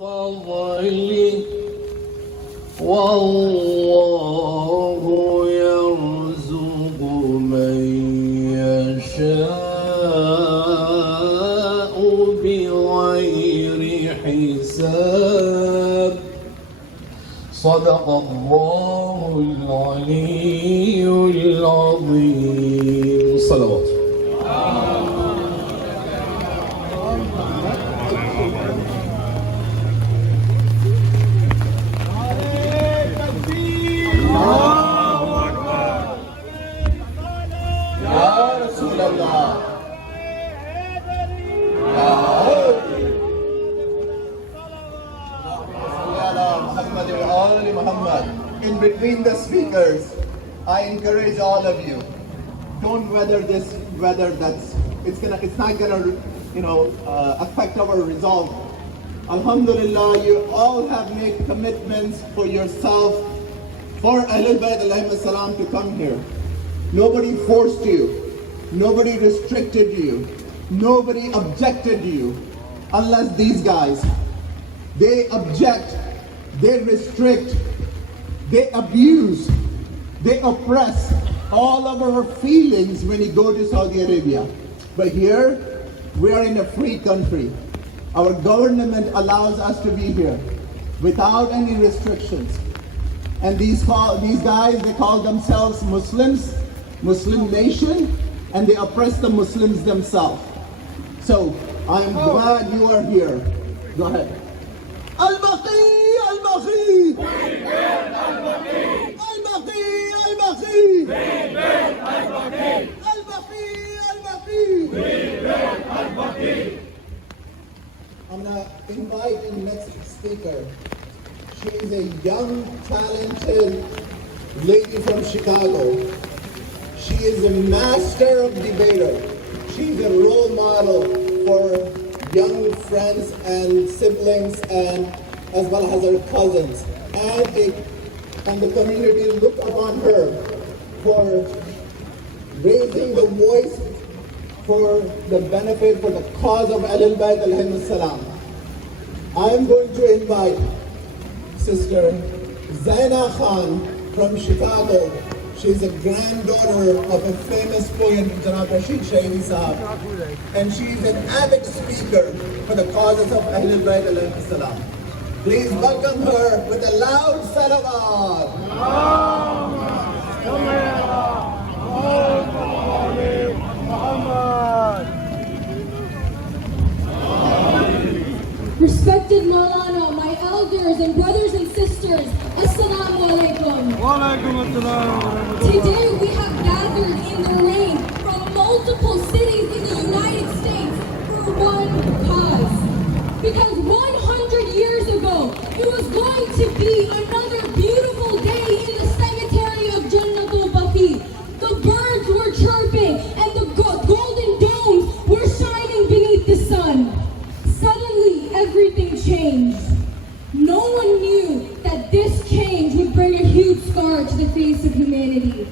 فضله والله يرزق من يشاء بغير حساب صدق الله العلي العظيم صلوات In between the speakers, I encourage all of you, don't weather this weather it's not gonna, affect our resolve. Alhamdulillah, you all have made commitments for yourself, for Ahlul Bayt alayhi salam to come here. Nobody forced you, nobody restricted you, nobody objected you, unless these guys, they object, they restrict, they abuse, they oppress all of our feelings when we go to Saudi Arabia. But here, we are in a free country. Our government allows us to be here without any restrictions. And these guys, they call themselves Muslims, Muslim nation, and they oppress the Muslims themselves. So, I'm glad you are here. Go ahead. Al-Baqi! Al-Baqi! I'm gonna invite the next speaker. She is a young, talented lady from Chicago. She is a master of debater. She's a role model for young friends and siblings, and as well as her cousins. And the community look upon her for raising the voice for the benefit, for the cause of Ahlul Bayt alayhi salam. I am going to invite Sister Zaina Khan from Chicago. She's a granddaughter of a famous poet, Janab Rashid Shairi Sahab. And she's an avid speaker for the causes of Ahlul Bayt alayhi salam. Please welcome her with a loud salawat. Respected Maulana, my elders and brothers and sisters, Assalamu alaikum. Today we have gathered in the rain from multiple cities in the United States for one cause. Because 100 years ago, it was going to be another beautiful day in the cemetery of Jannatul Baqi. The birds were chirping and the golden domes were shining beneath the sun. Suddenly, everything changed. No one knew that this change would bring a huge scar to the face of humanity.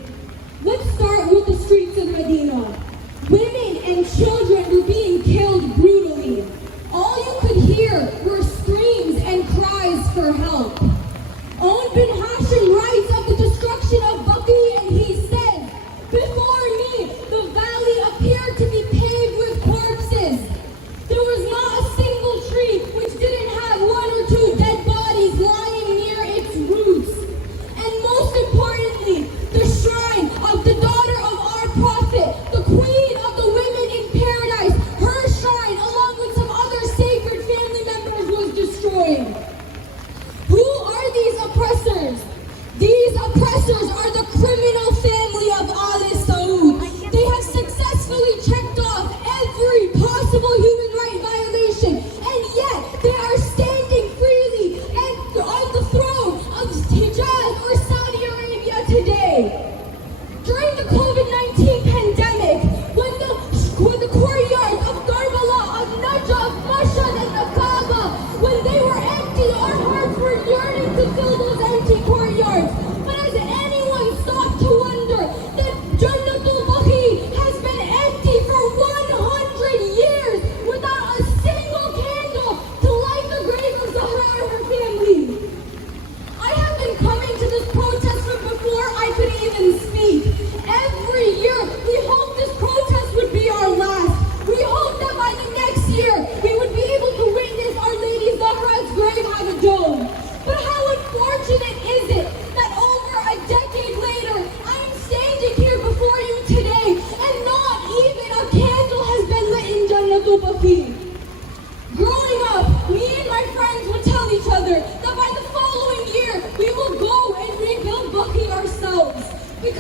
Let's start with the streets of Medina. Women and children were being killed brutally. All you could hear were screams and cries for help. Own bin Hashim writes of the destruction of Baqi, and he says, "Before me, the valley appeared to be paved with corpses. There was not a single tree which didn't have one or two dead bodies lying near its roots. And most importantly, the shrine of the daughter of our prophet, the queen of the women in paradise, her shrine, along with some other sacred family members, was destroyed." Who are these oppressors? These oppressors are the criminal family of Ali Saud. They have successfully checked off every possible human right violation, and yet they are standing freely and on the throne of Hijaz or Saudi Arabia today. During the COVID-19 pandemic, when the courtyards of Karbala, of Najaf, Mashhad, and the Kaaba, when they were empty, our hearts were yearning to fill those empty courtyards. But has anyone stopped to wonder that Jannatul Baqi has been empty for 100 years without a single candle to light the grave of Zahra?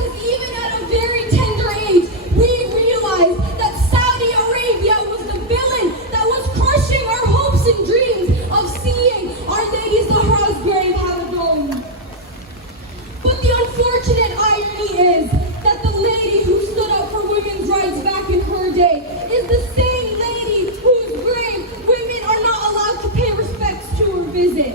because even at a very tender age, we realized that Saudi Arabia was the villain that was crushing our hopes and dreams of seeing Our Lady Zahra's grave have a dome. But the unfortunate irony is that the lady who stood up for women's rights back in her day is the same lady whose grave women are not allowed to pay respects to or visit.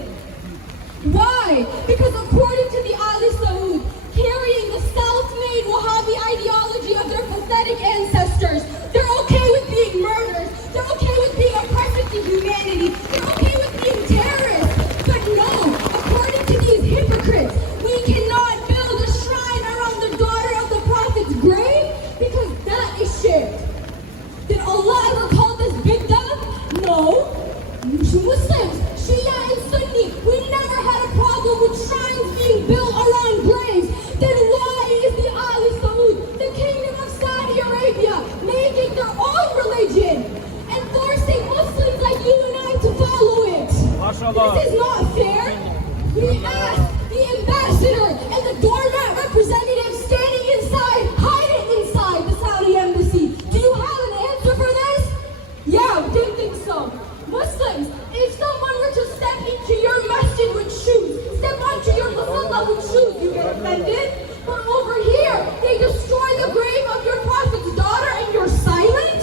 Why? Because according to the Ali Saud, carrying the self-made Wahhabi ideology of their pathetic ancestors, they're okay with being murderers, they're okay with being oppressive to humanity, they're okay with being terrorists. But no, according to these hypocrites, we cannot build a shrine around the daughter of the Prophet's grave because that is shirk. Did Allah ever call this bid'ah? No. Muslims, Shia and Sunni, we never had a problem with shrines being built around graves. Then why is the Ali Saud, the Kingdom of Saudi Arabia, making their own religion and forcing Muslims like you and I to follow it? This is not fair. We asked the ambassador and the doormat representative standing inside, hide it inside the Saudi embassy. Do you have an answer for this? Yeah, we didn't think so. Muslims, if someone were to step into your masjid with shoes, step onto your musalla with shoes, you get offended? But over here, they destroy the grave of your Prophet's daughter and you're silent?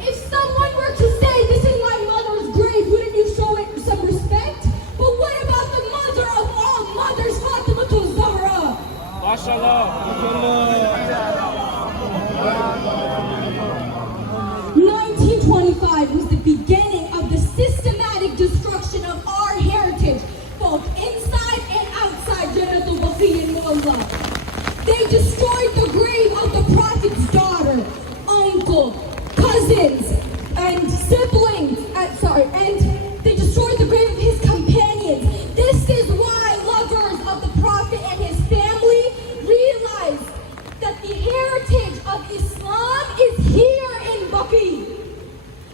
If someone were to say, this is my mother's grave, wouldn't you show it some respect? But what about the mother of all mothers, Fatima Zahra? MashaAllah. 1925 was the beginning of the systematic destruction of our heritage, both inside and outside Jannatul Baqi in Mu'alla. They destroyed the grave of the Prophet's daughter, uncle, cousins, and siblings, and they destroyed the grave of his companions. This is why lovers of the Prophet and his family realize that the heritage of Islam is here in Baqi.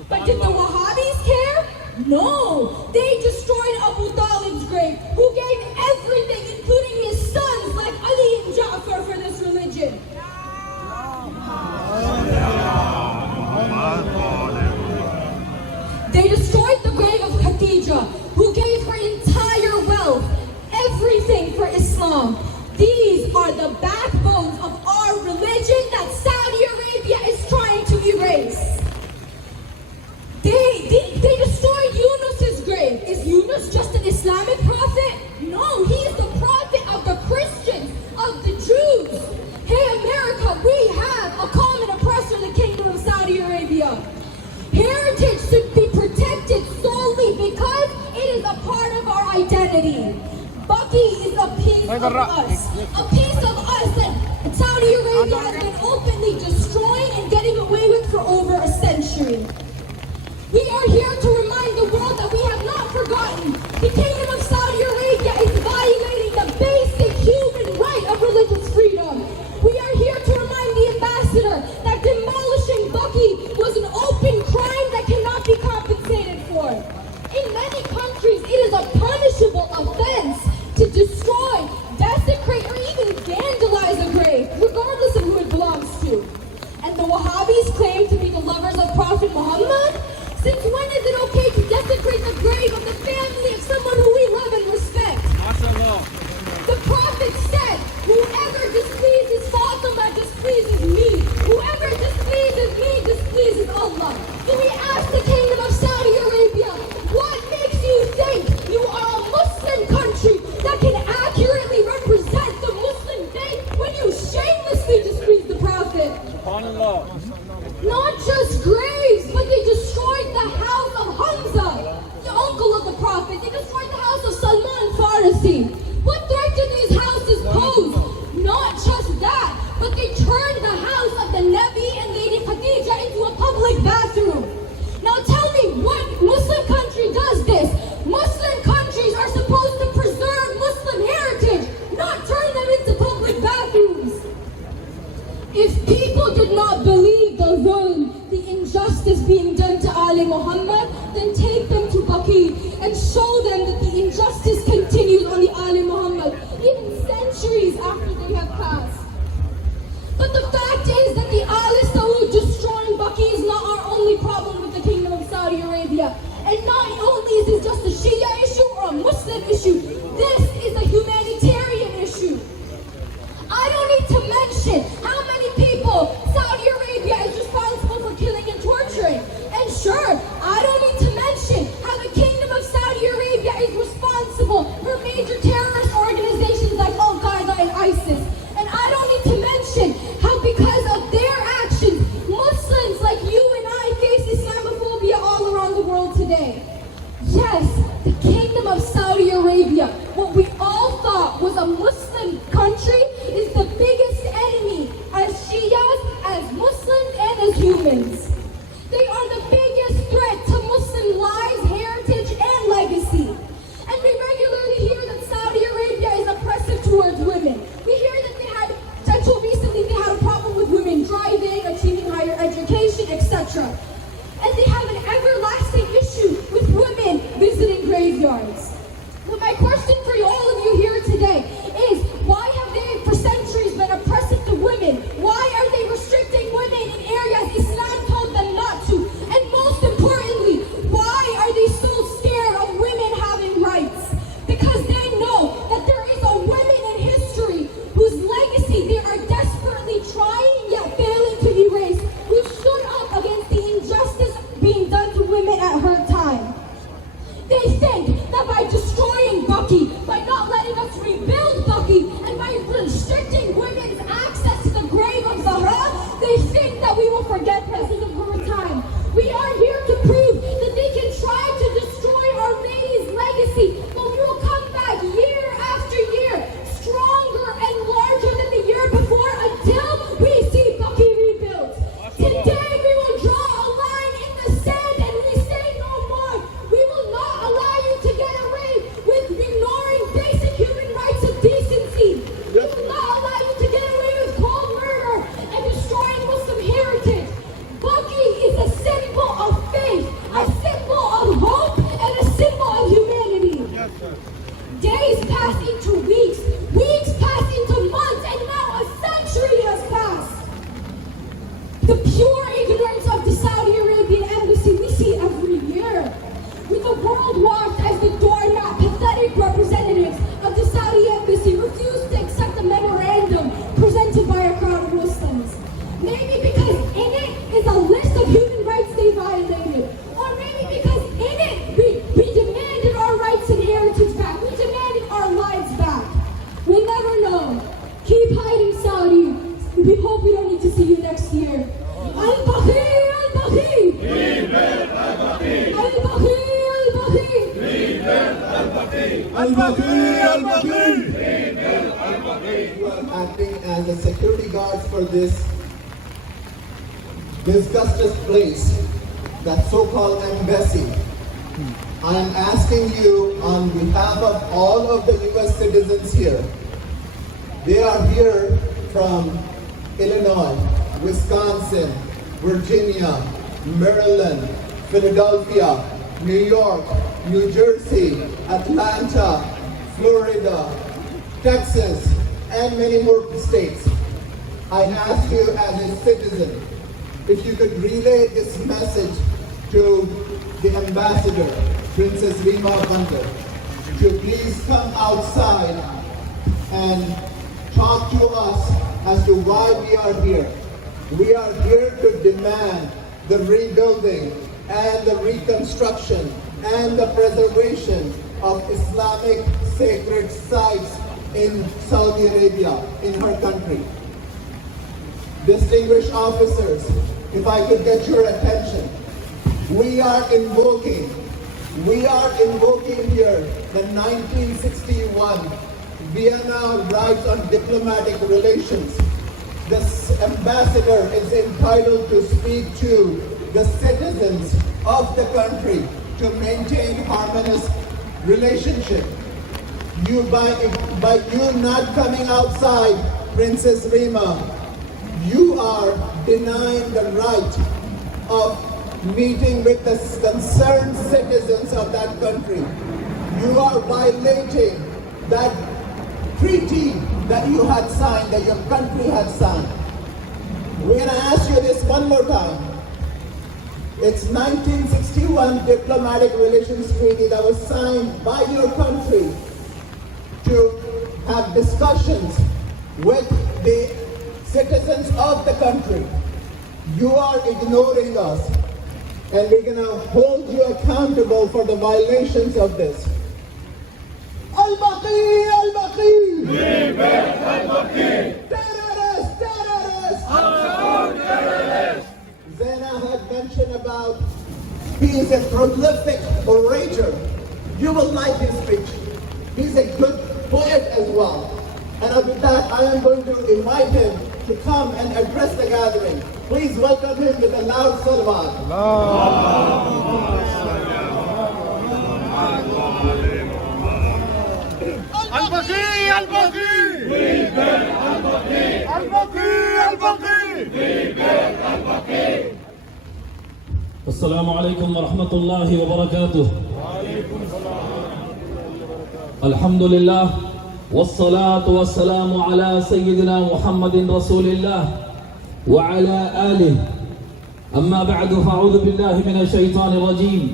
But did the Wahhabis care? No. They destroyed Abu Talib's grave, who gave everything, including his sons like Ali and Ja'far, for this religion. They destroyed the grave of Khadija, who gave her entire wealth, everything for Islam. These are the backbones of our religion that Saudi Arabia is trying to erase. They destroyed Yunus's grave. Is Yunus just an Islamic prophet? No, he is the prophet of the Christians, of the Jews. Hey America, we have a common oppressor, the Kingdom of Saudi Arabia. Heritage should be protected solely because it is a part of our identity. Baqi is a piece of us. A piece of us that Saudi Arabia has been openly destroying and getting away with for over a century. We are here to remind the world that we have not forgotten. The Kingdom of Saudi Arabia is violating the basic human right of religious freedom. We are here to remind the ambassador that demolishing Baqi was an open crime that cannot be compensated for. In many countries, it is a punishable offense to destroy, desecrate, or even vandalize a grave, regardless of who it belongs to. And the Wahhabis claim to be the lovers of Prophet Muhammad? Since when is it okay to desecrate the grave of the family of someone who we love and respect? The Prophet said, whoever displeases Fatima displeases me. Whoever displeases me displeases Allah. So we ask the Kingdom of Saudi Arabia, what makes you think you are a Muslim country that can accurately represent the Muslim faith when you shamelessly displease the Prophet? Not just graves, but they destroyed the house of Hamza, the uncle of the Prophet. They destroyed the house of Salman Farsi. What threat did these houses pose? Not just that, but they turned the house of the Nabi and Lady Khadija into a public bathroom. Now tell me, what Muslim country does this? Muslim countries are supposed to preserve Muslim heritage, not turn them into public bathrooms. If people did not believe the zulm, the injustice being done to Ali Muhammad, then take them to Baqi and show them that the injustice continues on the Ali Muhammad, even centuries after they have passed. etc. And they have an everlasting issue with women visiting graveyards. Well, my question for all of you here today is, why have they for centuries been oppressive to women? Why are they restricting women in areas Islam told them not to? And most importantly, why are they so scared of women having rights? Because they know that there is a women in history whose legacy they are desperately trying yet failing to erase, who stood up against the injustice being done to women at her time. They think that by destroying Bucky, by not letting us rebuild Bucky, and by restricting women's access to the grave of Zahra, they think that we will forget pieces of her time. We are here to prove that they can try to destroy Our Lady's legacy, but we will come back year after year, stronger and larger than the year before, until we see Bucky rebuilt. Today we will draw a line in the sand and we say no more. We will not allow you to get away with ignoring basic human rights and decency. We will not allow you to get away with cold murder and destroying Muslim heritage. Bucky is a symbol of faith, a symbol of hope, and a symbol of humanity. Days pass into weeks, weeks pass into months, and now a century has passed. The pure ignorance of the Saudi Arabian embassy we see every year. With the world watched as the doormat, pathetic representatives of the Saudi embassy refused to accept the memorandum presented by a crowd of Muslims. Maybe because in it is a list of human rights they violated. Or maybe because in it we demanded our rights and heritage back. We demanded our lives back. We'll never know. Keep hiding, Saudi. We hope we don't need to see you next year. Al-Baqi! Al-Baqi! Al-Baqi! Al-Baqi! Acting as a security guard for this disgusting place, that so-called embassy. I am asking you on behalf of all of the US citizens here. They are here from Illinois, Wisconsin, Virginia, Maryland, Philadelphia, New York, New Jersey, Atlanta, Florida, Texas, and many more states. I ask you as a citizen, if you could relay this message to the ambassador, Princess Rima Bandar, to please come outside and talk to us as to why we are here. We are here to demand the rebuilding and the reconstruction and the preservation of Islamic sacred sites in Saudi Arabia, in her country. Distinguished officers, if I could get your attention, we are invoking here the 1961 Vienna Rights on Diplomatic Relations. This ambassador is entitled to speak to the citizens of the country to maintain harmonious relationship. By you not coming outside, Princess Rima, you are denying the right of meeting with the concerned citizens of that country. You are violating that treaty that you had signed, that your country had signed. We're going to ask you this one more time. It's 1961 Diplomatic Relations Treaty that was signed by your country to have discussions with the citizens of the country. You are ignoring us, and we're going to hold you accountable for the violations of this. Al-Baqi! Al-Baqi! Al-Baqi! Terrorists! Terrorists! Terrorists! Zena had mentioned about he is a prolific orator. You will like his speech. He's a good poet as well. And with that, I am going to invite him to come and address the gathering. Please welcome him with a loud salawat. Al-Baqi! Al-Baqi! Al-Baqi! Al-Baqi! Al-Baqi! السلام علیکم ورحمۃ اللہ وبرکاتہ. الحمد للہ والصلاة والسلام علی سیدنا محمد رسول اللہ وعلی آلہ. اما بعد فاعوذ باللہ من الشیطان الرجیم.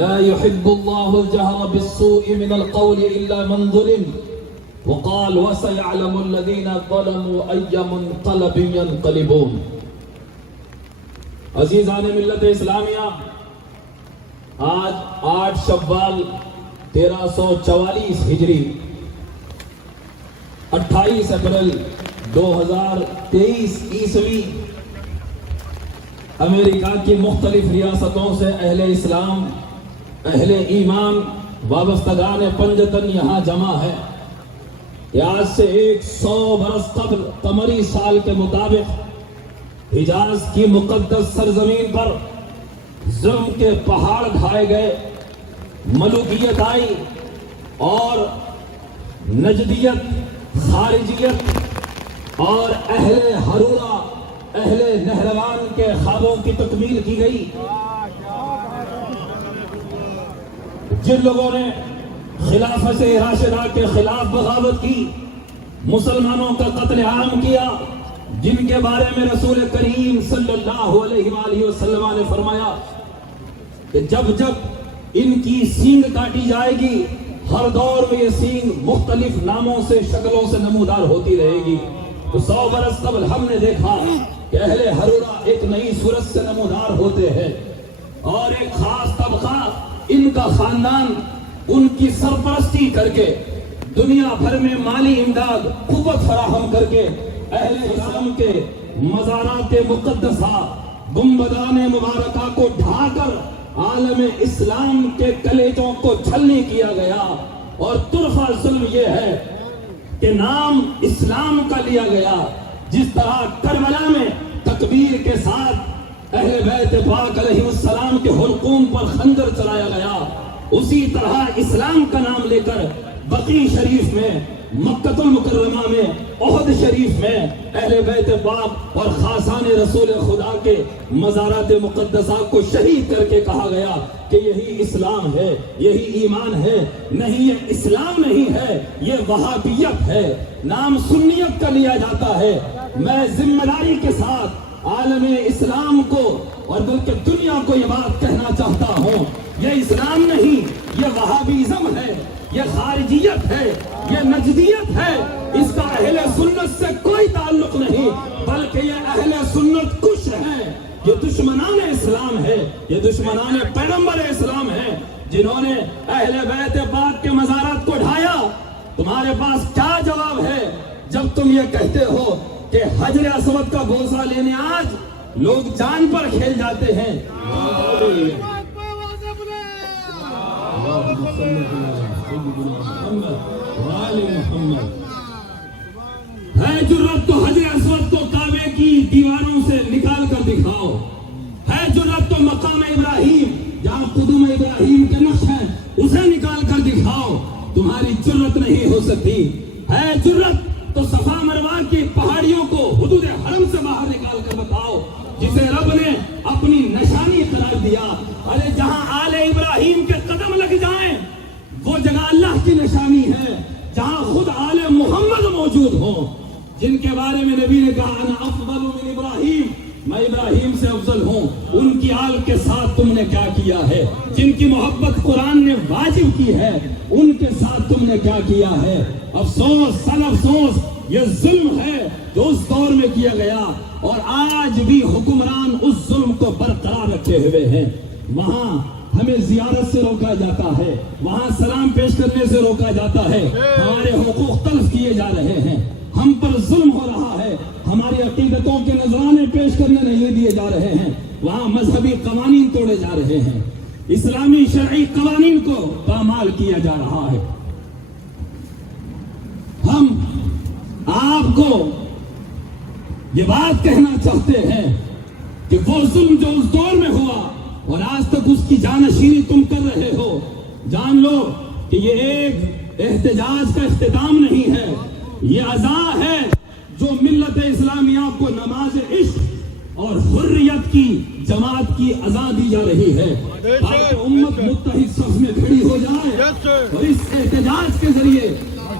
لا يحب الله الجهر بالسوء من القول الا من ظلم وقال وسيعلم الذين ظلموا اي منقلب ينقلبون. عزیزان ملت اسلامیہ، آج 8 شوال 1344 ہجری 28 اپریل 2023 عیسوی امریکہ کی مختلف ریاستوں سے اہل اسلام، اہل ایمان، وابستگان پنجتن یہاں جمع ہے کہ آج سے 100 برس قبل قمری سال کے مطابق حجاز کی مقدس سرزمین پر ظلم کے پہاڑ ڈھائے گئے، ملوکیت آئی اور نجدیت، خارجیت اور اہل حرورہ، اہل نہروان کے خوابوں کی تکمیل کی گئی. جن لوگوں نے خلافت راشدہ کے خلاف بغاوت کی، مسلمانوں کا قتل عام کیا، جن کے بارے میں رسول کریم صلی اللہ علیہ وآلہ وسلم نے فرمایا کہ جب جب ان کی سینگ کاٹی جائے گی، ہر دور میں یہ سینگ مختلف ناموں سے، شکلوں سے نمودار ہوتی رہے گی. تو 100 برس قبل ہم نے دیکھا کہ اہل حرورہ ایک نئی صورت سے نمودار ہوتے ہیں اور ایک خاص طبقہ، ان کا خاندان، ان کی سرپرستی کر کے دنیا بھر میں مالی امداد، قوت فراہم کر کے اہل اسلام کے مزارات مقدسہ، گنبدان مبارکہ کو ڈھا کر عالم اسلام کے کلیجوں کو چھلنی کیا گیا. اور طرفہ ظلم یہ ہے کہ نام اسلام کا لیا گیا. جس طرح کربلا میں تکبیر کے ساتھ اہل بیت پاک علیہ السلام کے حلقوم پر خنجر چلایا گیا، اسی طرح اسلام کا نام لے کر بقیع شریف میں، مکہ المکرمہ میں، احد شریف میں اہل بیت پاک اور خاصان رسول خدا کے مزارات مقدسہ کو شہید کر کے کہا گیا کہ یہی اسلام ہے، یہی ایمان ہے. نہیں، یہ اسلام نہیں ہے، یہ وہابیت ہے. نام سنیت کا لیا جاتا ہے. میں ذمہ داری کے ساتھ عالم اسلام کو اور بلکہ دنیا کو یہ بات کہنا چاہتا ہوں، یہ اسلام نہیں، یہ وہابیزم ہے، یہ خارجیت ہے، یہ نجدیت ہے. اس کا اہل سنت سے کوئی تعلق نہیں، بلکہ یہ اہل سنت کش ہے. یہ دشمنان اسلام ہے، یہ دشمنان پیغمبر اسلام ہے، جنہوں نے اہل بیت پاک کے مزارات کو ڈھایا. تمہارے پاس کیا جواب ہے جب تم یہ کہتے ہو کہ حجر اسود کا بوسہ لینے آج لوگ جان پر کھیل جاتے ہیں؟ ہے جرت تو حجر اسود کو کعبے کی دیواروں سے نکال کر دکھاؤ. ہے جرت تو مقام ابراہیم جہاں قدم ابراہیم کے نقش ہیں اسے نکال کر دکھاؤ. تمہاری جرت نہیں ہو سکتی. ہے جرت تو صفا مروہ کی پہاڑیوں کو حدود حرم سے باہر نکال کر بتاؤ، جسے رب نے اپنی نشانی قرار دیا. ارے جہاں آل ابراہیم کے قدم لگ جائیں وہ جگہ اللہ کی نشانی ہے، جہاں خود آل محمد موجود ہوں، جن کے بارے میں نبی نے کہا انا افضل من ابراہیم، میں ابراہیم سے افضل ہوں. ان کی آل کے ساتھ تم نے کیا کیا ہے؟ جن کی محبت قرآن نے واجب کی ہے ان کے ساتھ تم نے کیا کیا ہے؟ افسوس، سن افسوس، یہ ظلم ہے جو اس دور میں کیا گیا اور آج بھی حکمران اس ظلم کو برقرار رکھے ہوئے ہیں. وہاں ہمیں زیارت سے روکا جاتا ہے، وہاں سلام پیش کرنے سے روکا جاتا ہے، ہمارے حقوق تلف کیے جا رہے ہیں، ہم پر ظلم ہو رہا ہے، ہماری عقیدتوں کے نذرانے پیش کرنے نہیں دیے جا رہے ہیں، وہاں مذہبی قوانین توڑے جا رہے ہیں، اسلامی شرعی قوانین کو پامال کیا جا رہا ہے. ہم آپ کو یہ بات کہنا چاہتے ہیں کہ وہ ظلم جو اس دور میں ہوا اور آج تک اس کی جانشینی تم کر رہے ہو، جان لو کہ یہ ایک احتجاج کا اختتام نہیں ہے، یہ عزا ہے جو ملت اسلامیہ کو نماز عشق और हुर्रियत की जमात की आजादी जा रही है। ताकि उम्मत मुत्तहिद सफ में खड़ी हो जाए और इस एहतजाज के जरिए,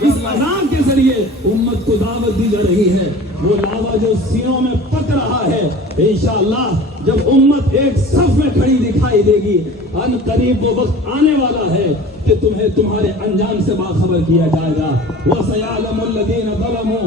इस अज़ान के जरिए उम्मत को दावत दी जा रही है। वो लावा जो सीनों में पक रहा है, इंशाअल्लाह जब उम्मत एक सफ में खड़ी दिखाई देगी, अन करीब वो वक्त आने वाला है कि तुम्हें तुम्हारे अंजाम से बाखबर किया जाएगा। वसयअलमुल लज़ीना ज़लमू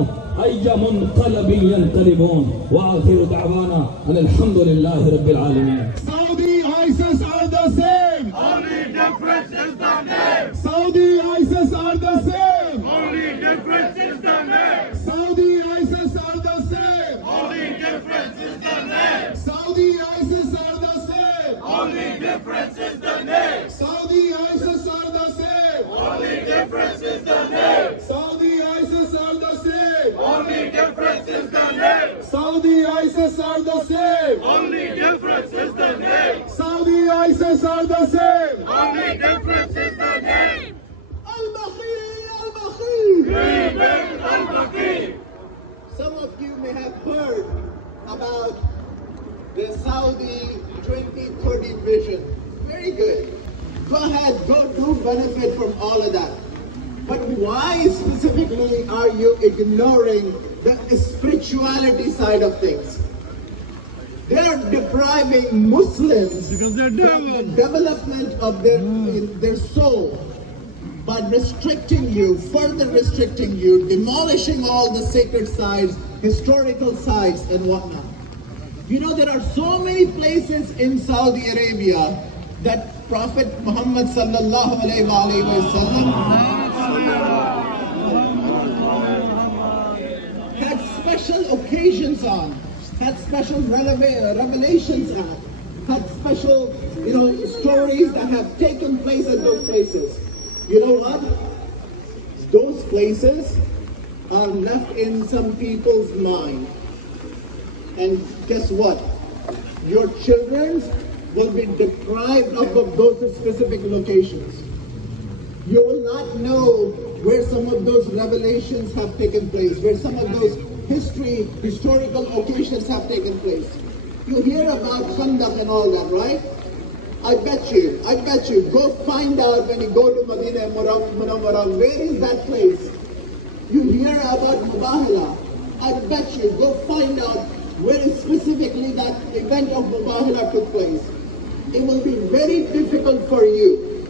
अय्य मुनक़लबिन यनक़लिबून व आखिरु दअवाना अनिल हम्दुलिल्लाहि रब्बिल आलमीन। Saudi ISIS are the same. Only difference is the name. Saudi ISIS are the same. Only difference is the name. Saudi ISIS are the same. Only difference is the name. Saudi ISIS are the same. Only difference is the name. Saudi ISIS are the same. Only difference is the name. Saudi ISIS are the same. Only difference is the name. Saudi ISIS are the same. Only difference is the name. Saudi ISIS are the same. Only difference is the name. Al-Baqi, Al-Baqi. We will Al-Baqi. Some of you may have heard about the Saudi 2030 vision. Very good. Go ahead, go do benefit from all of that. But why specifically are you ignoring the spirituality side of things? They are depriving Muslims Because they're from the devils. development of their soul by restricting you, further restricting you, demolishing all the sacred sites, historical sites and whatnot. You know, there are so many places in Saudi Arabia that Prophet Muhammad sallallahu alaihi wasallam had special occasions on, had special revelations on, had special, stories that have taken place at those places. You know what? Those places are left in some people's mind. And guess what? Your children will be deprived of those specific locations. You will not know where some of those revelations have taken place, where some of those historical occasions have taken place. You hear about Khandaq and all that, right? I bet you, go find out when you go to Medina Munawwara, where is that place? You hear about Mubahala. I bet you, go find out where specifically that event of Mubahala took place. It will be very difficult for you.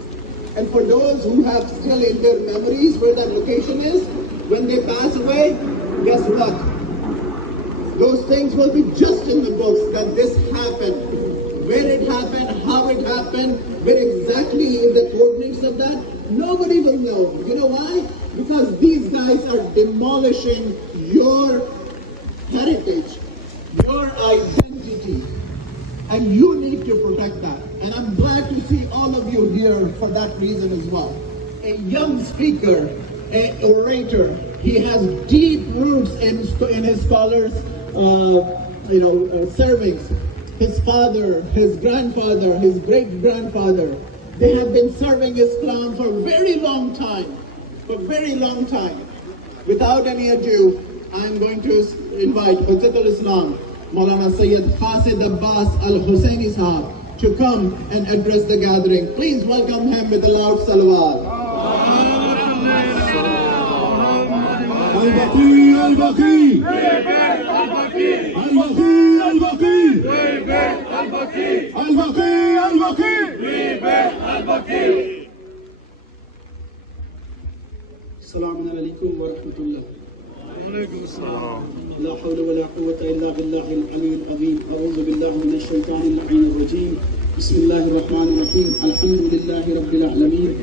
And for those who have still in their memories where that location is, when they pass away, guess what? Those things will be just in the books that this happened. Where it happened, how it happened, where exactly is the coordinates of that, nobody will know. You know why? Because these guys are demolishing your heritage, your identity, and you need to protect that. And I'm glad to see all of you here for that reason as well. A young speaker, an orator, he has deep roots in his scholars' servings. His father, his grandfather, his great-grandfather, they have been serving Islam for a very long time. Without any ado, I'm going to invite Hujjatul Islam, Maulana Sayyid Qasid Abbas Al-Husseini Sahab, to come and address the gathering. Please welcome him with a loud salawat. Al-Baqi, Al-Baqi. Al-Baqi, Al-Baqi. Al-Baqi, Al-Baqi. Al-Baqi. السلام عليكم ورحمة الله. Alaikum assalam. لا حول ولا قوة إلا بالله العلي العظيم. أعوذ بالله من الشيطان اللعين الرجيم. بسم الله الرحمن الرحيم. الحمد لله رب العالمين.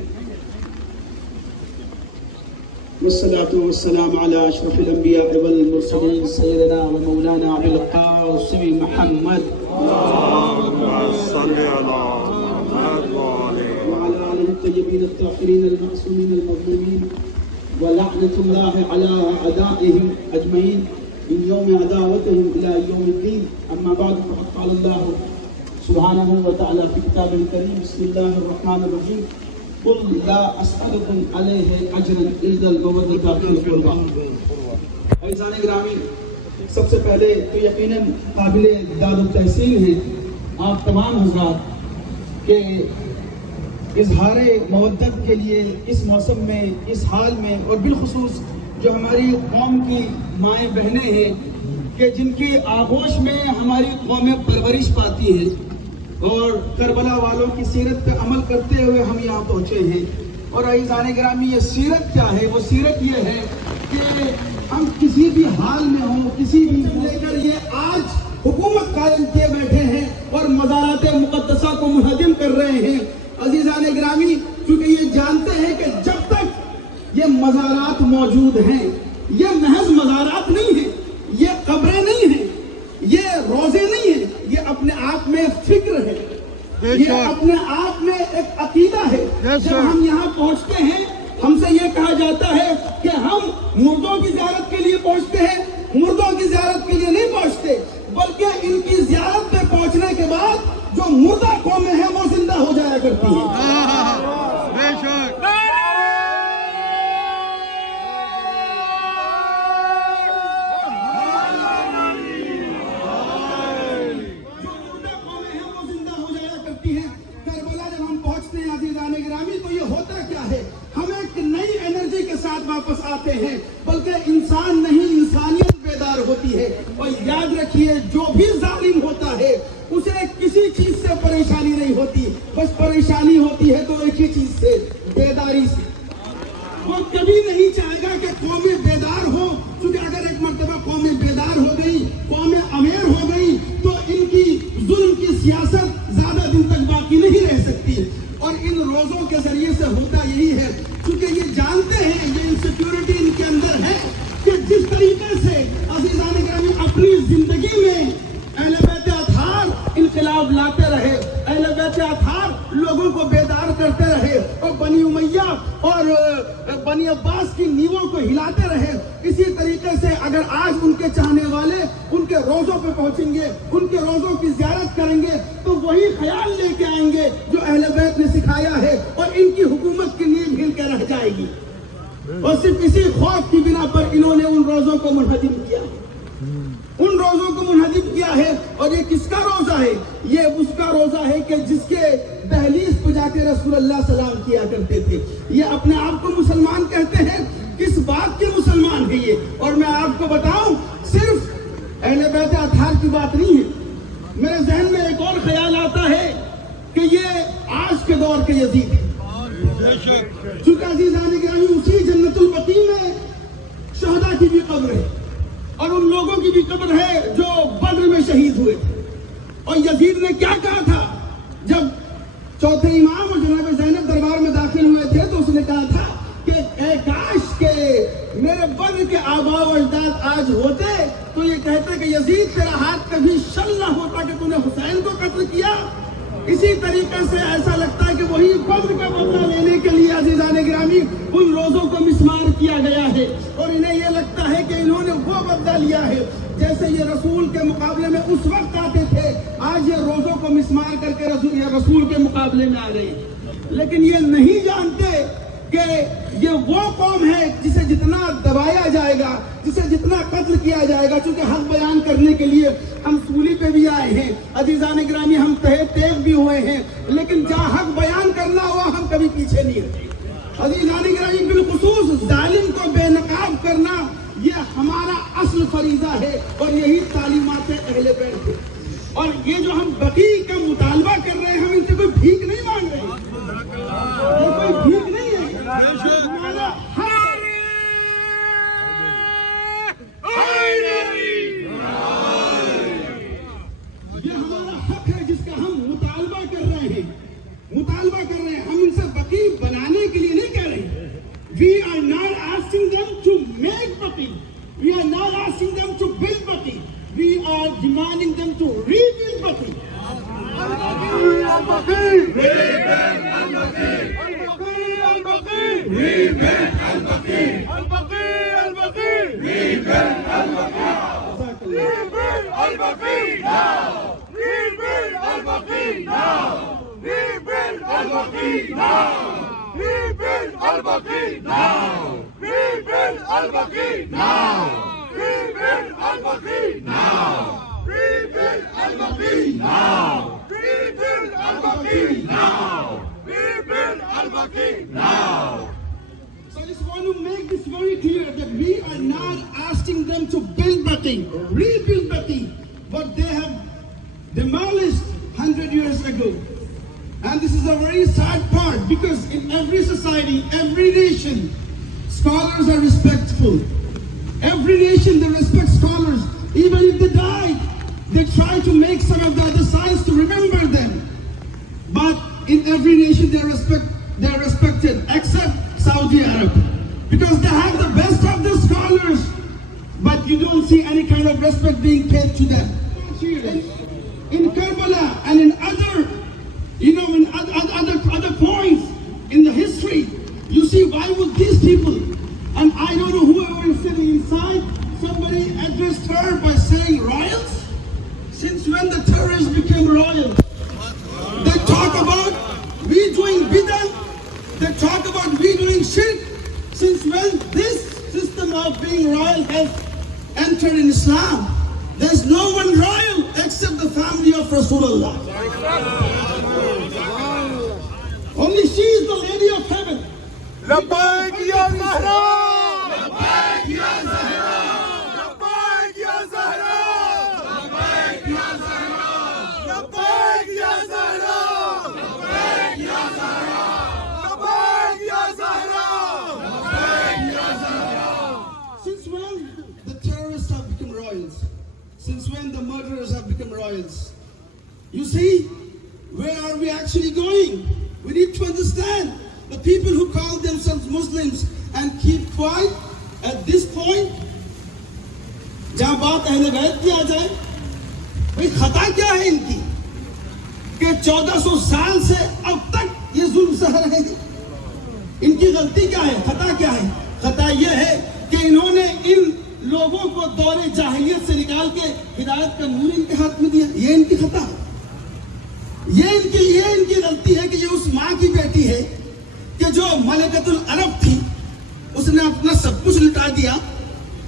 والصلاة والسلام على أشرف الأنبياء والمرسلين سيدنا ومولانا أبي القاسم محمد Allahumma salli ala Muhammad wa alihi. وعلى آله الطيبين الطاهرين المعصومين المظلومين ولعنة الله على أعدائهم أجمعين من يوم عداوتهم إلى يوم الدين. أما بعد فقد قال الله سبحانه وتعالى في كتابه الكريم بسم الله الرحمن الرحيم قل لا أسألكم عليه أجرا إلا المودة في القربى. أعزائي الكرام سب سے پہلے تو یقیناً قابل داد و تحسین ہیں آپ تمام حضرات کہ اظہار مودت کے لیے اس موسم میں، اس حال میں، اور بالخصوص جو ہماری قوم کی مائیں بہنیں ہیں کہ جن کی آغوش میں ہماری قوم پرورش پاتی ہے، اور کربلا والوں کی سیرت پہ عمل کرتے ہوئے ہم یہاں پہنچے ہیں. اور عزیزان گرامی، یہ سیرت کیا ہے؟ وہ سیرت یہ ہے کہ ہم کسی بھی حال میں ہوں، کسی بھی لے کر یہ آج حکومت قائم کیے بیٹھے ہیں اور مزارات مقدسہ کو منہدم کر رہے ہیں. عزیزان گرامی، کیونکہ یہ جانتے ہیں کہ جب تک یہ مزارات موجود ہیں، یہ محض مزارات نہیں ہیں، یہ قبریں نہیں ہیں، یہ روزے نہیں ہیں، یہ اپنے آپ میں فکر ہے، یہ اپنے آپ میں ایک عقیدہ ہے. جب ہم یہاں پہنچتے ہیں، ہم سے یہ کہا جاتا ہے کہ ہم مردوں کی زیارت کے لیے پہنچتے ہیں. مردوں کی زیارت کے لیے نہیں پہنچتے، بلکہ ان کی زیارت پہ پہنچنے کے بعد جو مردہ قومیں ہیں وہ زندہ ہو جایا کرتی ہیں. واپس آتے ہیں، بلکہ انسان نہیں، انسانیت بیدار ہوتی ہے. اور یاد رکھیے، جو بھی ظالم ہوتا ہے اسے کسی چیز سے پریشانی نہیں ہوتی، بس پریشانی ہوتی ہے تو ایک ہی چیز سے، بیداری سے. وہ کبھی نہیں چاہے گا کہ قومیں بیدار ہو، کیونکہ اگر ایک مرتبہ قومیں بیدار ہو گئی، قومیں اویئر ہو گئی، تو ان کی ظلم کی سیاست زیادہ دن تک باقی نہیں رہ سکتی. اور ان روزوں کے ذریعے سے ہوتا یہی ہے، کیونکہ یہ جانتے ہیں، یہ انسیکیورٹی ان کے اندر ہے کہ جس طریقے سے عزیزان گرامی اپنی زندگی میں اہل بیت اطہار انقلاب لاتے رہے، اہل بیت اطہار لوگوں کو بیدار کرتے رہے، اور بنی امیہ اور بنی عباس کی نیووں کو ہلاتے رہے، اسی طریقے سے اگر آج ان کے چاہنے والے ان کے روزوں پہ پہنچیں گے، ان کے روزوں کی زیارت کریں گے، تو وہی خیال لے کے آئیں گے جو اہل بیت نے سکھایا ہے، اور ان کی حکومت کی نیو ہل کے رہ جائے گی. اور صرف اسی خوف کی بنا پر انہوں نے ان روزوں کو منہدم کیا، ان روزوں کو منہدم کیا ہے. اور یہ کس کا روزہ ہے؟ یہ اس کا روزہ ہے کہ جس کے دہلیز پہ جا کے رسول اللہ سلام کیا کرتے تھے. یہ اپنے آپ کو مسلمان کہتے ہیں، کس بات کے مسلمان ہیں یہ؟ اور میں آپ کو بتاؤں، صرف اہل بیت اطہار کی بات نہیں ہے. میرے ذہن میں ایک اور خیال آتا ہے کہ یہ آج کے دور کے یزید ہیں. چونکہ عزیزان گرامی اسی جنت البقیع میں شہداء کی بھی قبر ہے، اور ان لوگوں کی بھی قبر ہے جو بدر میں شہید ہوئے تھے. اور یزید نے کیا کہا تھا جب چوتھے امام اور جناب زینب دربار میں داخل ہوئے تھے؟ تو اس نے کہا تھا کہ اے کاش کہ میرے بدر کے آباء و اجداد آج ہوتے تو یہ کہتے کہ یزید تیرا ہاتھ کبھی شل نہ ہوتا کہ تو نے حسین کو قتل کیا. اسی طریقے سے ایسا لگتا ہے کہ وہی بدر کا بدلہ لینے کے لیے عزیزان گرامی ان روزوں کو مسمار کیا گیا ہے، اور انہیں یہ لگتا ہے کہ انہوں نے وہ بدلہ لیا ہے جیسے یہ رسول کے مقابلے میں اس وقت آتے تھے، آج یہ روزوں کو مسمار کر کے رسول کے مقابلے میں آ رہے ہیں. لیکن یہ نہیں جانتے کہ یہ وہ قوم ہے جسے جتنا دبایا جائے گا، جسے جتنا قتل کیا جائے گا. چونکہ حق بیان کرنے کے لیے ہم سولی پہ بھی آئے ہیں عزیزان گرامی، ہم تہے تیغ بھی ہوئے ہیں، لیکن جہاں حق بیان کرنا ہوا ہم کبھی پیچھے نہیں رہے. عزیزان گرامی، بالخصوص ظالم کو بے نقاب کرنا یہ ہمارا اصل فریضہ ہے، اور یہی تعلیمات اہل بیت ہے. اور یہ جو ہم بقی کا مطالبہ کر رہے ہیں، ہم ان سے کوئی بھیک نہیں مانگ رہے ہیں، یہ کوئی بھیک نہیں ہے، ہمارا حق ہے. یہ ہمارا حق ہے جس کا ہم مطالبہ کر رہے ہیں، ہم ان سے بقی بنانے کے لیے نہیں کہہ رہے ہیں. We are not asking them to make Baqi. We are not asking them to build Baqi. We are demanding them to rebuild Baqi. Al-Baqi, Al-Baqi, rebuild Al-Baqi. Al-Baqi, Al-Baqi, rebuild Al-Baqi. Al-Baqi, Al-Baqi, rebuild Al-Baqi. Rebuild Al-Baqi now. Rebuild Al-Baqi now. Rebuild Al-Baqi now. Rebuild Al-Baqi now! Rebuild Al-Baqi now! Rebuild Al-Baqi now! Rebuild Al-Baqi now! Rebuild Al-Baqi now! Rebuild Al-Baqi now! So I just want to make this very clear that we are not asking them to build Baqi or rebuild Baqi, but they have demolished 100 years ago. And this is a very sad part, because in every society, every nation, scholars are respectful. Every nation, they respect scholars. Even if they die, they try to make some of the other science to remember them. But in every nation, they are respected, except Saudi Arabia, because they have the best of the scholars, but you don't see any kind of respect being paid to them. In Karbala and in other, in other points in the history, you see, why would these people, and I don't know whoever is sitting inside, somebody addressed her by saying royals? Since when the terrorists became royal? They talk about we doing bid'ah, they talk about we doing shirk. Since when this system of being royal has entered in Islam? There's no one royal except the family of Rasulullah. Only she is the lady of heaven. Labbaik ya Zahra! Labbaik ya Zahra! Labbaik ya Zahra! Labbaik ya Zahra! Labbaik ya Zahra! Labbaik ya Zahra! Labbaik ya Zahra! Labbaik ya Zahra! Since when the terrorists have become royals? Since when the murderers have become royals? You see, where are we actually going? We need to understand. The people who call themselves Muslims and keep quiet at this point, जहाँ बात अहले बैत की आ जाए, भाई खता क्या है इनकी कि 1400 साल से अब तक ये जुल्म सह रहे हैं? इनकी गलती क्या है? खता क्या है? खता ये है कि इन्होंने इन लोगों को दौरे जाहिलियत से निकाल के हिदायत का नूर इनके हाथ में दिया। ये इनकी खता है, ये इनकी गलती है कि ये उस माँ की बेटी है कि जो मलकतुल अरब थी, उसने अपना सब कुछ लुटा दिया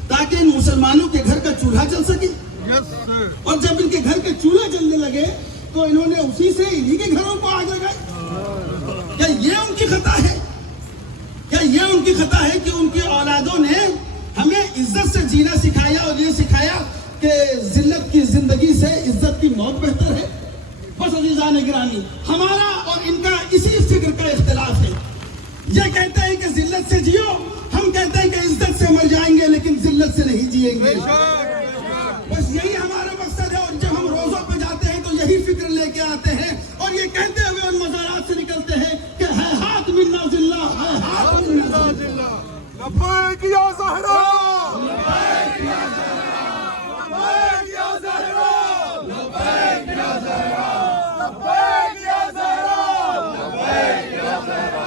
ताकि इन मुसलमानों के घर का चूल्हा जल सके। और जब इनके घर के चूल्हे जलने लगे तो इन्होंने उसी से इन्हीं के घरों को आग लगाई। क्या ये उनकी खता है? क्या ये उनकी खता है कि उनके औलादों ने हमें इज्जत से जीना सिखाया और ये सिखाया कि जिल्लत की जिंदगी से इज्जत की मौत बेहतर है? बस अज़ीज़ान गिरामी, हमारा और इनका इसी फिक्र का इख्तिलाफ है। ये कहते हैं कि जिल्लत से जियो, हम कहते हैं कि इज्जत से मर जाएंगे लेकिन जिल्लत से नहीं जिएंगे। बस यही हमारा मकसद है। और जब हम रोज़ों पे जाते हैं तो यही फिक्र लेके आते हैं और ये कहते हुए उन मज़ारात से निकलते हैं कि है हाथ मिन्ना जिल्ला, है हाथ मिन्ना जिल्ला। लब्बैक या ज़हरा! लब्बैक या ज़हरा! लब्बैक या ज़हरा! लब्बैक या ज़हरा! लब्बैक या ज़हरा! लब्बैक या ज़हरा!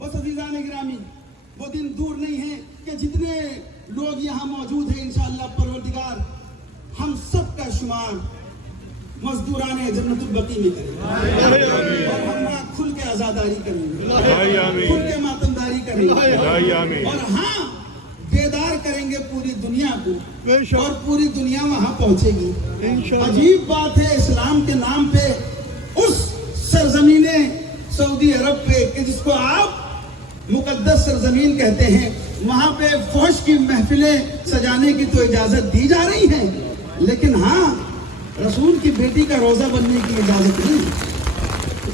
बस अज़ीज़ान गिरामी, वो दिन दूर नहीं है कि जितने लोग यहाँ मौजूद हैं इंशाअल्लाह परवरदिगार हम सब का शुमार मजदूरान जन्नतुल बकी में करेंगे और हम वहाँ खुल के आज़ादारी करेंगे, खुल के मातमदारी करेंगे और हाँ बेदार करेंगे पूरी दुनिया को और पूरी दुनिया वहाँ पहुँचेगी। अजीब बात है इस्लाम के नाम पे उस सरजमीने सऊदी अरब पे कि जिसको आप मुकद्दस सरजमीन कहते हैं, वहाँ पे फौज की महफिलें सजाने की तो इजाजत दी जा रही है, लेकिन हाँ रसूल की बेटी का रोजा बनने की इजाजत नहीं।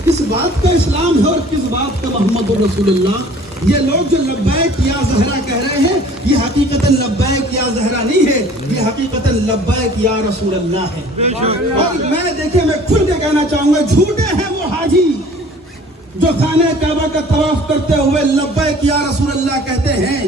किस बात का इस्लाम है और किस बात का मोहम्मद रसूलुल्लाह? ये लोग जो लब्बैक या ज़हरा कह रहे हैं, ये हकीकतन लब्बैक या ज़हरा नहीं है, ये हकीकतन लब्बैक या रसूलुल्लाह है। और मैं खुल के कहना चाहूंगा, झूठे हैं वो हाजी जो खाने काबा का तवाफ करते हुए लब्बैक या रसूलुल्लाह कहते हैं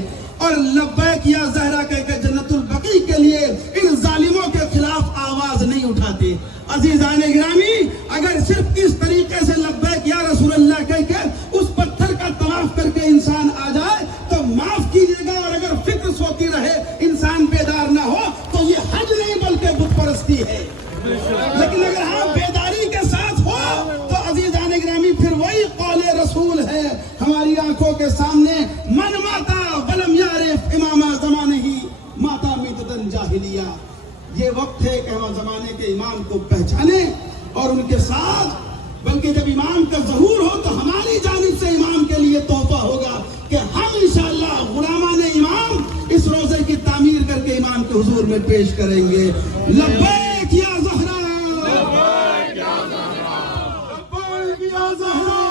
और लब्बैक या ज़हरा कहकर जन्नतुल बकी के लिए इन जालिमों के खिलाफ आवाज नहीं उठाते। अज़ीज़ान गिरामी, अगर सिर्फ इस तरीके से लब्बैक या रसूलुल्लाह कहकर उस पत्थर का तवाफ करके इंसान आ जाए तो माफ कीजिएगा, और अगर फिक्र सोती रहे इंसान बेदार ना हो तो ये हज नहीं बल्कि बुत परस्ती है। लेकिन अगर हाँ बेदारी के साथ हो तो अज़ीज़ान गिरामी फिर वही कौले रसूल है हमारी आंखों के सामने, मन माता वलम यारिफ इमामा ज़माने ही माता मिन एक ज़माने के इमाम को पहचाने और उनके साथ, बल्कि जब इमाम का ज़हूर हो तो हमारी जानिब से इमाम के लिए तोहफा होगा कि हम इंशाअल्लाह गुलामान इमाम इस रोज़े की तामीर करके इमाम के हुजूर में पेश करेंगे। लब्बैक या ज़हरा, लब्बैक या ज़हरा, लब्बैक या Zahra.